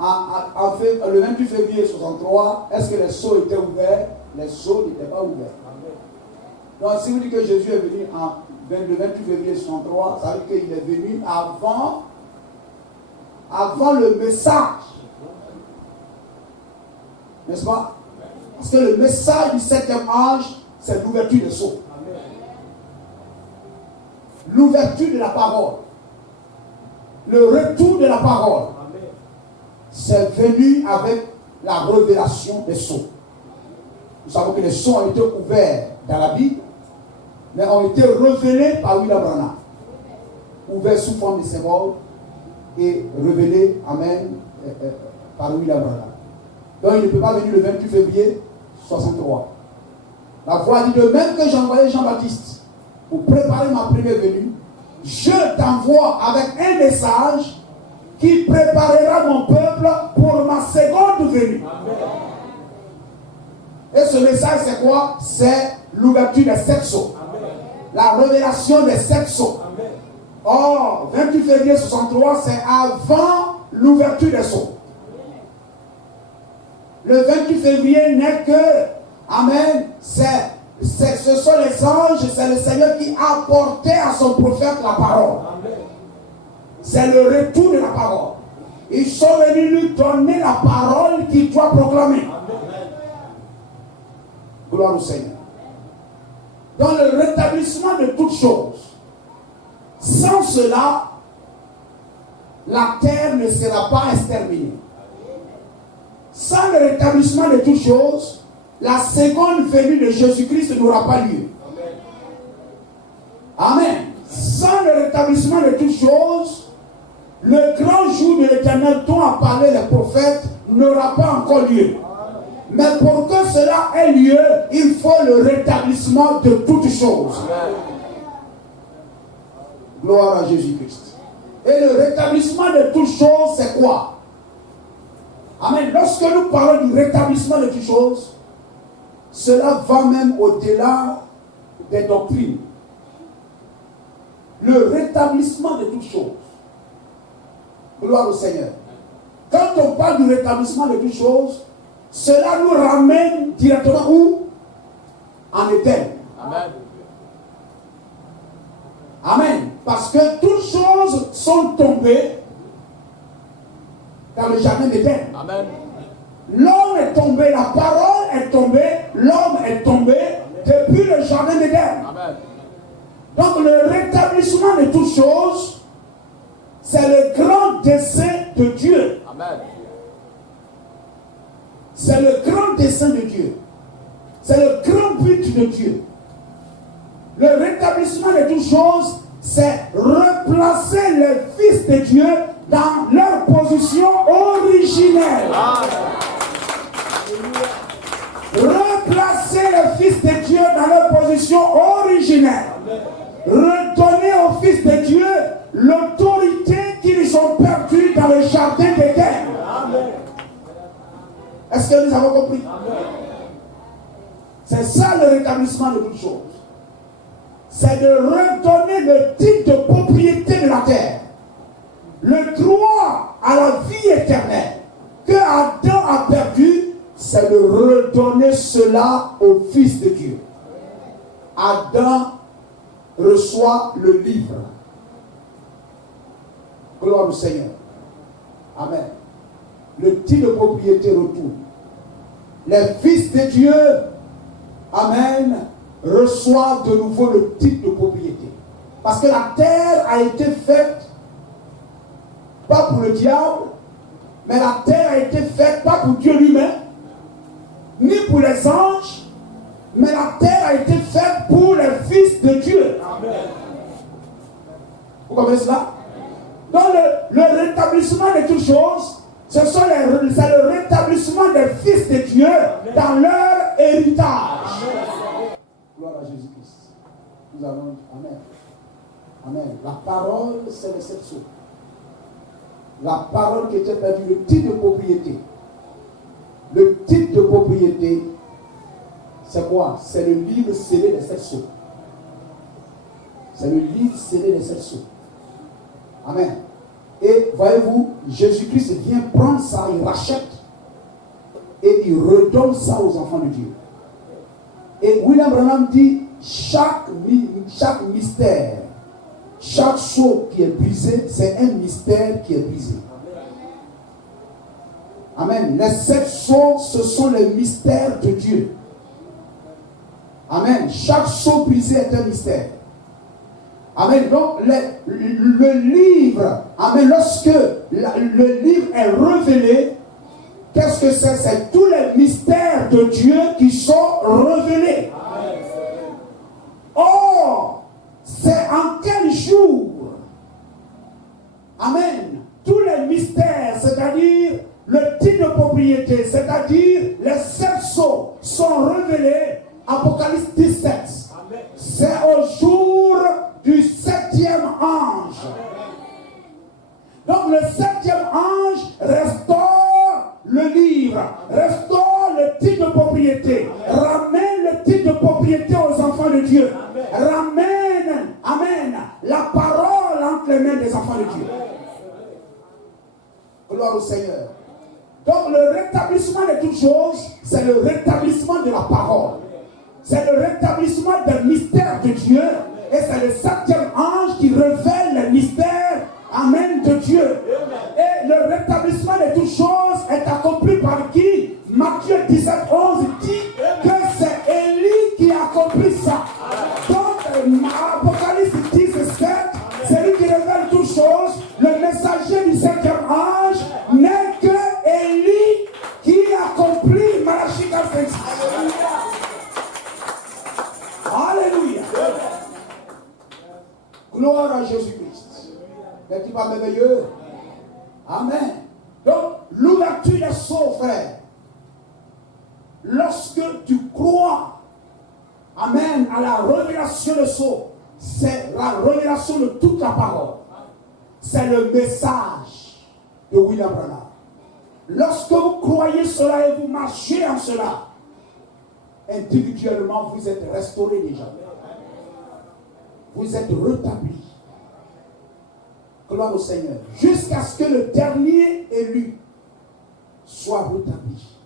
le 28 février 63, est-ce que les sceaux étaient ouverts? Les sceaux n'étaient pas ouverts. Donc si vous dites que Jésus est venu le 28 février 63, ça veut dire qu'il est venu avant le message. N'est-ce pas? Parce que le message du 7e âge, c'est l'ouverture des sceaux. L'ouverture de la parole. Le retour de la parole. C'est venu avec la révélation des sceaux. Nous savons que les sceaux ont été ouverts dans la Bible, mais ont été révélés par William Branham. Ouverts sous forme de symboles et révélés, Amen, par William Branham. Donc il ne peut pas venir le 28 février 63. La voix dit de même que j'ai envoyé Jean-Baptiste pour préparer ma première venue, je t'envoie avec un message qui préparera mon peuple pour ma seconde venue. Et ce message c'est quoi? C'est l'ouverture des 7 sceaux. La révélation des 7 sceaux. Or, 28 février 63, c'est avant l'ouverture des sceaux. Le 28 février n'est que, Amen, ce sont les anges, c'est le Seigneur qui a apporté à son prophète la parole. C'est le retour de la parole. Ils sont venus lui donner la parole qu'il doit proclamer. Gloire au Seigneur. Dans le rétablissement de toutes choses. Sans cela, la terre ne sera pas exterminée. Sans le rétablissement de toutes choses, la seconde venue de Jésus-Christ n'aura pas lieu. Amen. Sans le rétablissement de toutes choses, le grand jour de l'Éternel dont a parlé les prophètes n'aura pas encore lieu. Mais pour que cela ait lieu, il faut le rétablissement de toutes choses. Gloire à Jésus-Christ. Et le rétablissement de toutes choses, c'est quoi? Amen. Lorsque nous parlons du rétablissement de toutes choses, cela va même au-delà des doctrines. Le rétablissement de toutes choses. Gloire au Seigneur. Quand on parle du rétablissement de toutes choses, cela nous ramène directement où? En Éden. Amen. Amen. Parce que toutes choses sont tombées dans le jardin d'Éden. Amen. L'homme est tombé, la parole est tombée, l'homme est tombé depuis le jardin d'Éden. Amen. Donc le rétablissement de toutes choses, c'est le grand dessein de Dieu. Amen. C'est le grand dessein de Dieu. C'est le grand but de Dieu. Le rétablissement de toutes choses, c'est replacer les fils de Dieu dans leur position originelle. Replacer les fils de Dieu dans leur position originelle. Redonner aux fils de Dieu l'autorité qu'ils ont perdue dans le jardin d'Éden. Est-ce que nous avons compris? C'est ça le rétablissement de toutes choses. C'est de redonner le titre de propriété de la terre, le droit à la vie éternelle que Adam a perdu. C'est de redonner cela au Fils de Dieu. Adam reçoit le livre. Gloire au Seigneur. Amen. Le titre de propriété retourne. Les fils de Dieu, amen, reçoivent de nouveau le titre de propriété. Parce que la terre a été faite, pas pour le diable, mais la terre a été faite pas pour Dieu lui-même, ni pour les anges, mais la terre a été faite pour les fils de Dieu. Amen. Vous comprenez cela? Donc le rétablissement de toutes choses, c'est le rétablissement des fils de Dieu dans leur héritage. Gloire à Jésus-Christ. Nous allons. Amen. Amen. La parole, c'est le sept sceaux. La parole qui était perdue, le titre de propriété. Le titre de propriété, c'est quoi? C'est le livre scellé des sept sceaux. C'est le livre scellé des sept sceaux. Amen. Et voyez-vous, Jésus-Christ vient prendre ça, il rachète et il redonne ça aux enfants de Dieu. Et William Branham dit, chaque mystère, chaque sceau qui est brisé, c'est un mystère qui est brisé. Amen. Les sept sceaux, ce sont les mystères de Dieu. Amen. Chaque sceau brisé est un mystère. Amen. Donc, le livre, amen, lorsque le livre est révélé, qu'est-ce que c'est? C'est tous les mystères de Dieu qui sont révélés. Or, c'est en quel jour? Amen. Tous les mystères, c'est-à-dire le titre de propriété, c'est-à-dire les sept sceaux, sont révélés. Apocalypse 17. C'est au jour du septième ange. Donc le septième ange restaure le livre, restaure le titre de propriété, ramène le titre de propriété aux enfants de Dieu, ramène, amen, la parole entre les mains des enfants de Dieu. Gloire au Seigneur. Donc le rétablissement de toutes choses, c'est le rétablissement de la parole. C'est le rétablissement des mystères de Dieu. Et c'est le septième ange qui révèle les mystères, amen, de Dieu. Et le rétablissement de toutes choses est accompli par qui? Matthieu 17, 11 dit que c'est Élie qui accomplit ça. Donc, Apocalypse 17, c'est lui qui révèle toutes choses. Le messager du cinquième âge n'est que Élie qui accomplit Malachie 4:5. Alléluia. Gloire à Jésus-Christ. N'est-il pas merveilleux? Amen. Donc, l'ouverture des sceaux, frère. Lorsque tu crois, amen, à la révélation des sceaux, c'est la révélation de toute la parole. C'est le message de William Branham. Lorsque vous croyez cela et vous marchez en cela, individuellement, vous êtes restauré déjà. Vous êtes rétabli. Gloire au Seigneur. Jusqu'à ce que le dernier élu soit rétabli.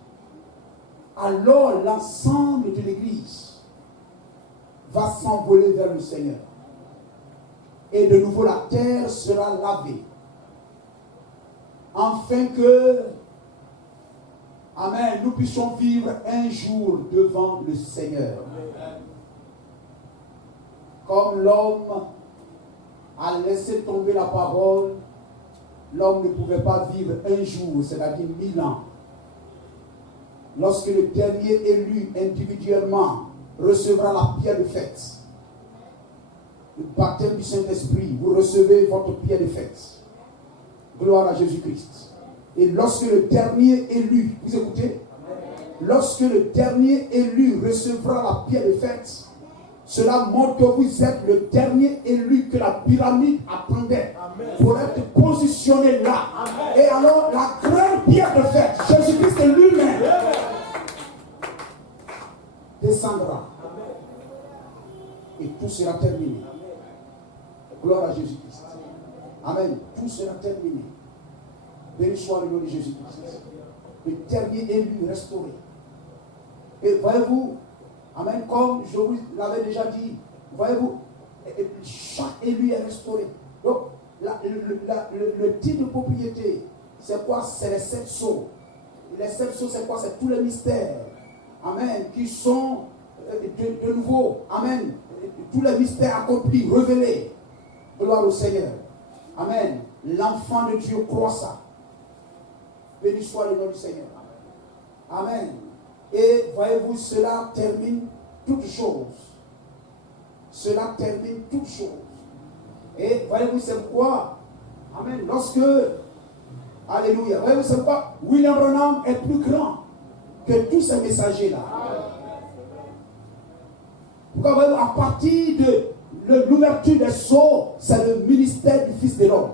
Alors l'ensemble de l'Église va s'envoler vers le Seigneur. Et de nouveau la terre sera lavée. Afin que, amen, nous puissions vivre un jour devant le Seigneur. Comme l'homme a laissé tomber la parole, l'homme ne pouvait pas vivre un jour, c'est-à-dire 1000 ans. Lorsque le dernier élu individuellement recevra la pierre de fête, le baptême du Saint-Esprit, vous recevez votre pierre de fête. Gloire à Jésus-Christ. Et lorsque le dernier élu, vous écoutez? Lorsque le dernier élu recevra la pierre de fête, cela montre que vous êtes le dernier élu que la pyramide attendait pour être positionné là. Amen. Et alors la grande pierre de fête, Jésus-Christ lui-même, descendra. Et tout sera terminé. Gloire à Jésus-Christ. Amen. Tout sera terminé. Béni soit le nom de Jésus-Christ. Le dernier élu restauré. Et voyez-vous, amen, comme je vous l'avais déjà dit, voyez-vous, chaque élu est restauré. Donc, le titre de propriété, c'est quoi? C'est les 7 sceaux. Les 7 sceaux, c'est quoi? C'est tous les mystères. Amen. Qui sont de nouveau, amen, tous les mystères accomplis, révélés. Gloire au Seigneur. Amen. L'enfant de Dieu croit ça. Béni soit le nom du Seigneur. Amen. Et voyez-vous, cela termine toutes choses. Cela termine toutes choses. Et voyez-vous, c'est pourquoi, amen, lorsque, alléluia, voyez-vous, c'est pourquoi William Branham est plus grand que tous ces messagers-là. Pourquoi, voyez-vous, à partir de l'ouverture des sceaux, c'est le ministère du Fils de l'homme.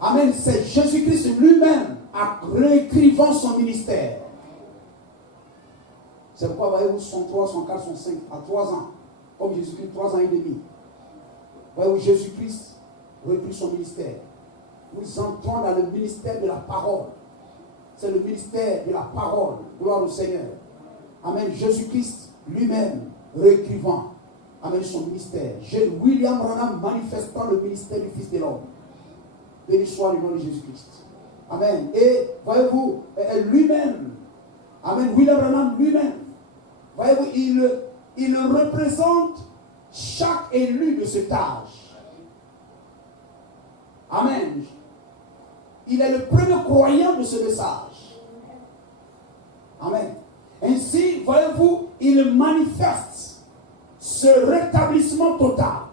Amen, c'est Jésus-Christ lui-même en réécrivant son ministère. C'est pourquoi, voyez-vous, son 3, son 4, son 5, à 3 ans, comme Jésus-Christ, 3 ans et demi. Voyez-vous, Jésus-Christ reprit son ministère. Nous entrons dans le ministère de la parole. C'est le ministère de la parole. Gloire au Seigneur. Amen. Jésus-Christ lui-même réécrivant. Amen, son ministère. William Branham manifestant le ministère du Fils de l'homme. Béni soit le nom de Jésus-Christ. Amen. Et voyez-vous, lui-même, amen, William Branham lui-même, voyez-vous, il représente chaque élu de cet âge. Amen. Il est le premier croyant de ce message. Amen. Ainsi, voyez-vous, il manifeste ce rétablissement total,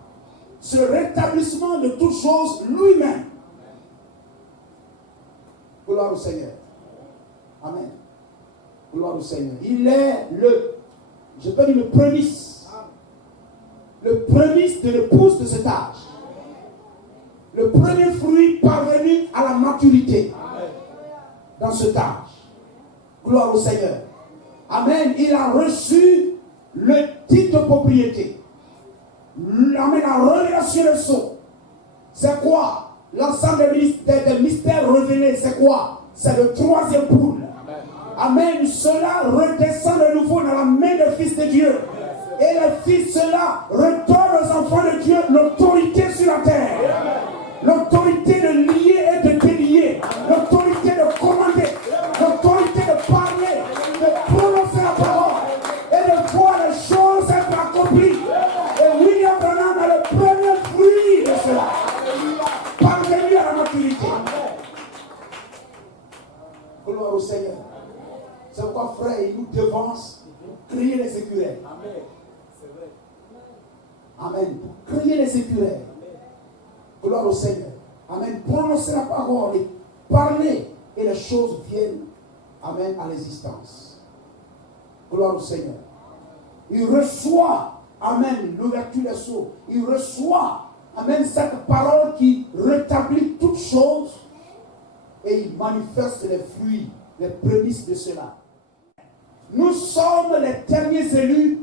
ce rétablissement de toutes choses lui-même. Gloire au Seigneur. Amen. Gloire au Seigneur. Il est je peux dire le prémisse de l'épouse de cet âge. Le premier fruit parvenu à la maturité dans cet âge. Gloire au Seigneur. Amen. Il a reçu le titre de propriété. Amen. La révélation des sceaux. C'est quoi? L'ensemble des mystères révélés, c'est quoi? C'est le 3e poule. Amen. Cela redescend de nouveau dans la main des fils de Dieu. Et les fils, cela retourne aux enfants de Dieu l'autorité sur la terre. L'autorité de lier et de délier. L'autorité de commander. L'autorité de parler. De prononcer la parole. Et de voir les choses être accomplies. Et William Branham est le premier fruit de cela. Parvenu à Seigneur. C'est pourquoi, frère, il nous devance pour créer les écureuils. Amen. C'est vrai. Amen. Pour créer les écureuils. Gloire au Seigneur. Amen. Prononcer la parole et parler et les choses viennent. Amen. À l'existence. Gloire au Seigneur. Il reçoit. Amen. L'ouverture des sceaux. Il reçoit. Amen. Cette parole qui rétablit toutes choses. Et il manifeste les fruits, les prémices de cela. Nous sommes les derniers élus,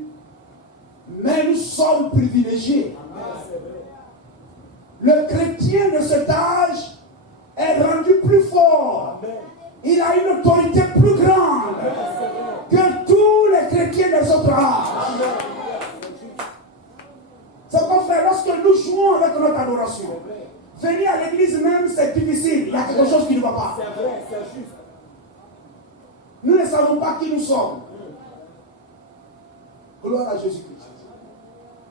mais nous sommes privilégiés. Le chrétien de cet âge est rendu plus fort. Il a une autorité plus grande que tous les chrétiens des autres âges. C'est qu'on fait lorsque nous jouons avec notre adoration. Venir à l'église même, c'est difficile. Il y a quelque chose qui ne va pas. C'est vrai, c'est juste. Nous ne savons pas qui nous sommes. Gloire à Jésus-Christ.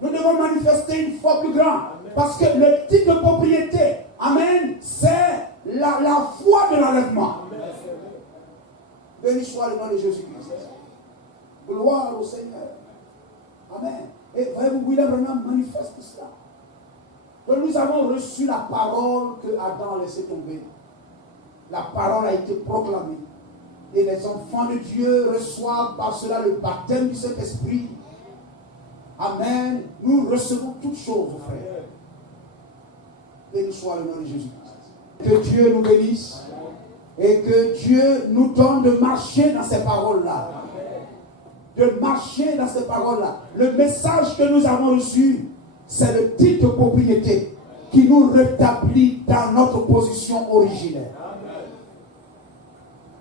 Nous devons manifester une foi plus grande. Parce que le titre de propriété, amen, c'est la foi de l'enlèvement. Béni soit le nom de Jésus-Christ. Gloire au Seigneur. Amen. Et voyez-vous, William Branham manifeste cela. Donc nous avons reçu la parole que Adam a laissé tomber. La parole a été proclamée. Et les enfants de Dieu reçoivent par cela le baptême du Saint-Esprit. Amen. Nous recevons toutes choses, frère. Béni soit le nom de Jésus-Christ. Que Dieu nous bénisse. Et que Dieu nous donne de marcher dans ces paroles-là. De marcher dans ces paroles-là. Le message que nous avons reçu, c'est le titre de propriété qui nous rétablit dans notre position originelle.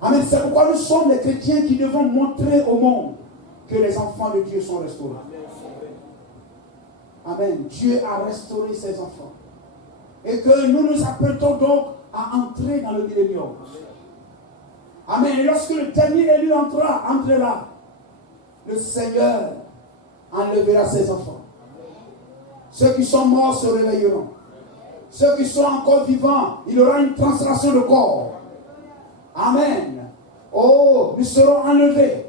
Amen. C'est pourquoi nous sommes les chrétiens qui devons montrer au monde que les enfants de Dieu sont restaurés. Amen. Dieu a restauré ses enfants. Et que nous nous apprêtons donc à entrer dans le millénium. Amen. Et lorsque le dernier élu entrera, le Seigneur enlèvera ses enfants. Ceux qui sont morts se réveilleront. Ceux qui sont encore vivants, il y aura une translation de corps. Amen. Oh, nous serons enlevés.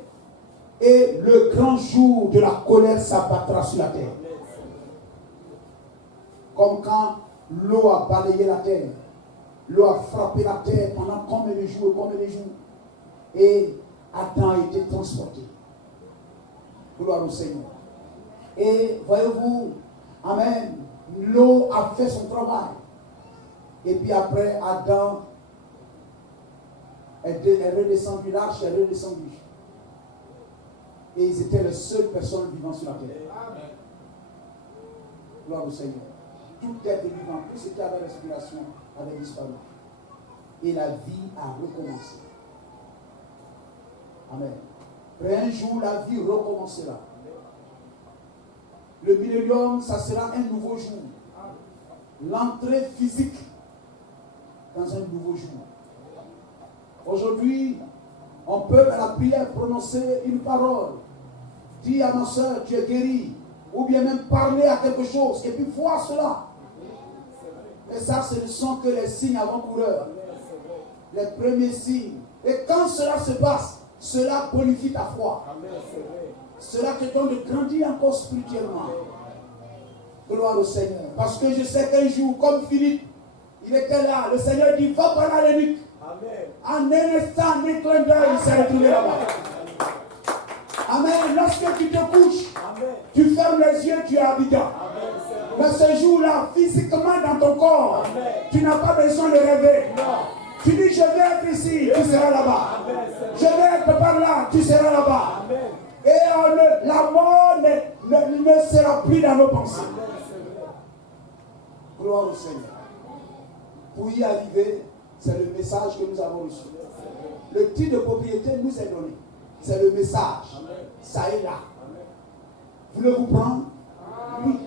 Et le grand jour de la colère s'abattra sur la terre. Comme quand l'eau a balayé la terre. L'eau a frappé la terre pendant combien de jours, et Adam a été transporté. Gloire au Seigneur. Et voyez-vous, amen, l'eau a fait son travail. Et puis après, Adam est redescendu, l'arche est redescendue. Et ils étaient les seules personnes vivant sur la terre. Gloire au Seigneur. Tout être vivant, tout ce qui avait respiration avait disparu. Et la vie a recommencé. Amen. Après un jour, la vie recommencera. Le millénium, ça sera un nouveau jour. L'entrée physique dans un nouveau jour. Aujourd'hui, on peut à la prière prononcer une parole. Dire à ma soeur, tu es guéri. Ou bien même parler à quelque chose. Et puis voir cela. Et ça, ce ne sont que les signes avant-coureurs. Les premiers signes. Et quand cela se passe, cela bonifie ta foi. Cela te donne de grandir encore spirituellement. Gloire au Seigneur. Parce que je sais qu'un jour, comme Philippe, il était là. Le Seigneur dit, va par là les nuques. En un instant, un clin d'œil, il s'est retrouvé là-bas. Amen. Lorsque tu te couches, tu fermes les yeux, tu es habitant. Mais ce jour-là, physiquement dans ton corps, tu n'as pas besoin de rêver. Tu dis, je vais être ici, tu seras là-bas. Je vais être par là, tu seras là-bas. Et la mort ne sera plus dans nos pensées. Gloire au Seigneur. Pour y arriver, c'est le message que nous avons reçu. Le titre de propriété nous est donné. C'est le message. Ça est là. Vous voulez vous prendre? Oui.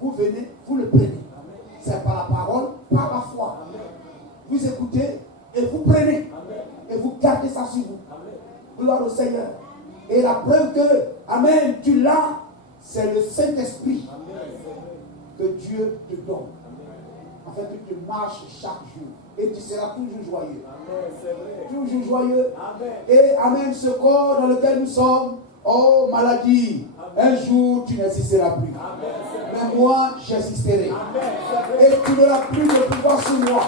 Vous venez, vous le prenez. C'est par la parole, par la foi. Vous écoutez et vous prenez. Et vous gardez ça sur vous. Gloire au Seigneur. Et la preuve que, amen, tu l'as, c'est le Saint-Esprit que Dieu te donne. afin que tu marches chaque jour. Et tu seras toujours joyeux. Amen. C'est vrai. Toujours joyeux. Amen. Et amen, ce corps dans lequel nous sommes, oh maladie, un jour tu n'existeras plus. Amen. C'est vrai. Mais moi, j'existerai. Amen. C'est vrai. Et tu n'auras plus de pouvoir sur moi.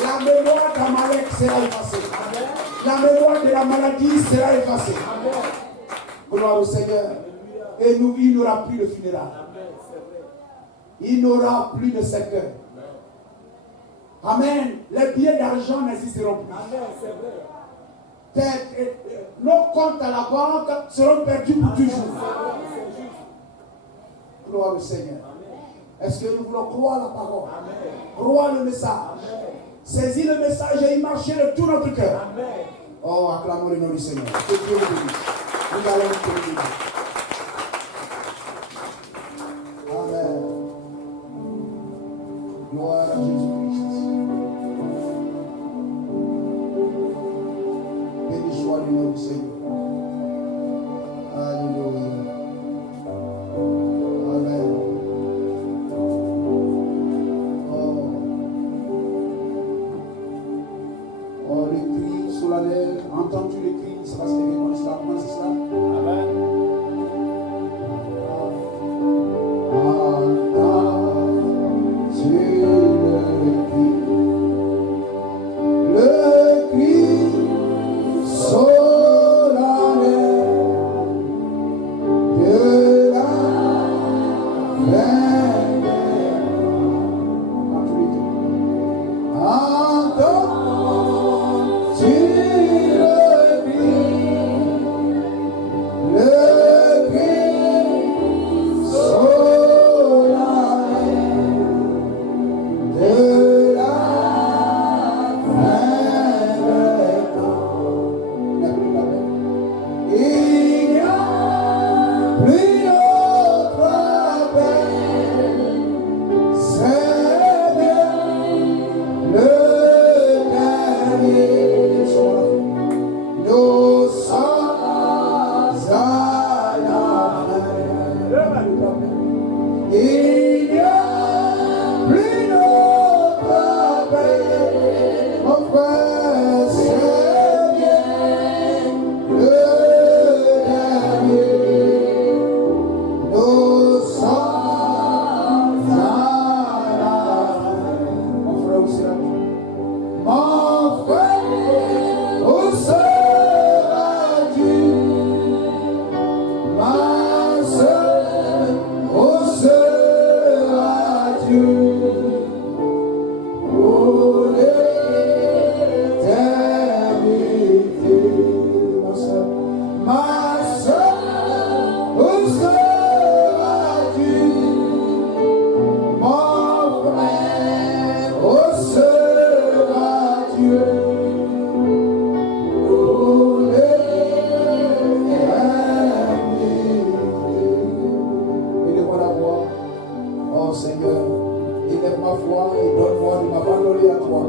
La mémoire d'Amalek sera effacée. Amen. La mémoire de la maladie sera effacée. Amen. Gloire au Seigneur. Alléluia. Et nous, il n'aura plus de funérailles. Amen. C'est vrai. Il n'aura plus de cercueil. Amen. Les billets d'argent n'existeront plus. Amen. C'est vrai. Nos comptes à la banque seront perdus pour toujours. C'est juste. Gloire au Seigneur. Amen. Est-ce que nous voulons croire la parole? Amen. Croire le message. Amen. Saisir le message et y marcher de tout notre cœur. Amen. Oh, acclamons le nom du Seigneur. Que Dieu vous bénisse. Nous allons nous bénir. Amen. Gloire à Jésus-Christ. Béni soit le nom du Seigneur. Alléluia. Amen. Oh, le cri solennel, entends-tu le cri? Ça va se lever dans l'islam. Comment c'est cela? Amen. Le cri solennel de la veine. Entends-tu le cri solennel de la il n'y a plus d'autre appel, c'est bien le dernier. Nous sommes à la fin. Il n'y a plus d'autre appel, mon frère, c'est bien le dernier. Nous sommes à la fin. Mon frère, où seras-tu? Mon frère, où seras-tu? Ma soeur, où seras-tu? Pour l'éternité, ma soeur. Ma soeur, où seras-tu? Mon frère, où seras-tu? Pour l'éternité. Élève-moi la voix. Oh Seigneur, élève ma foi et donne-moi de m'abandonner à toi.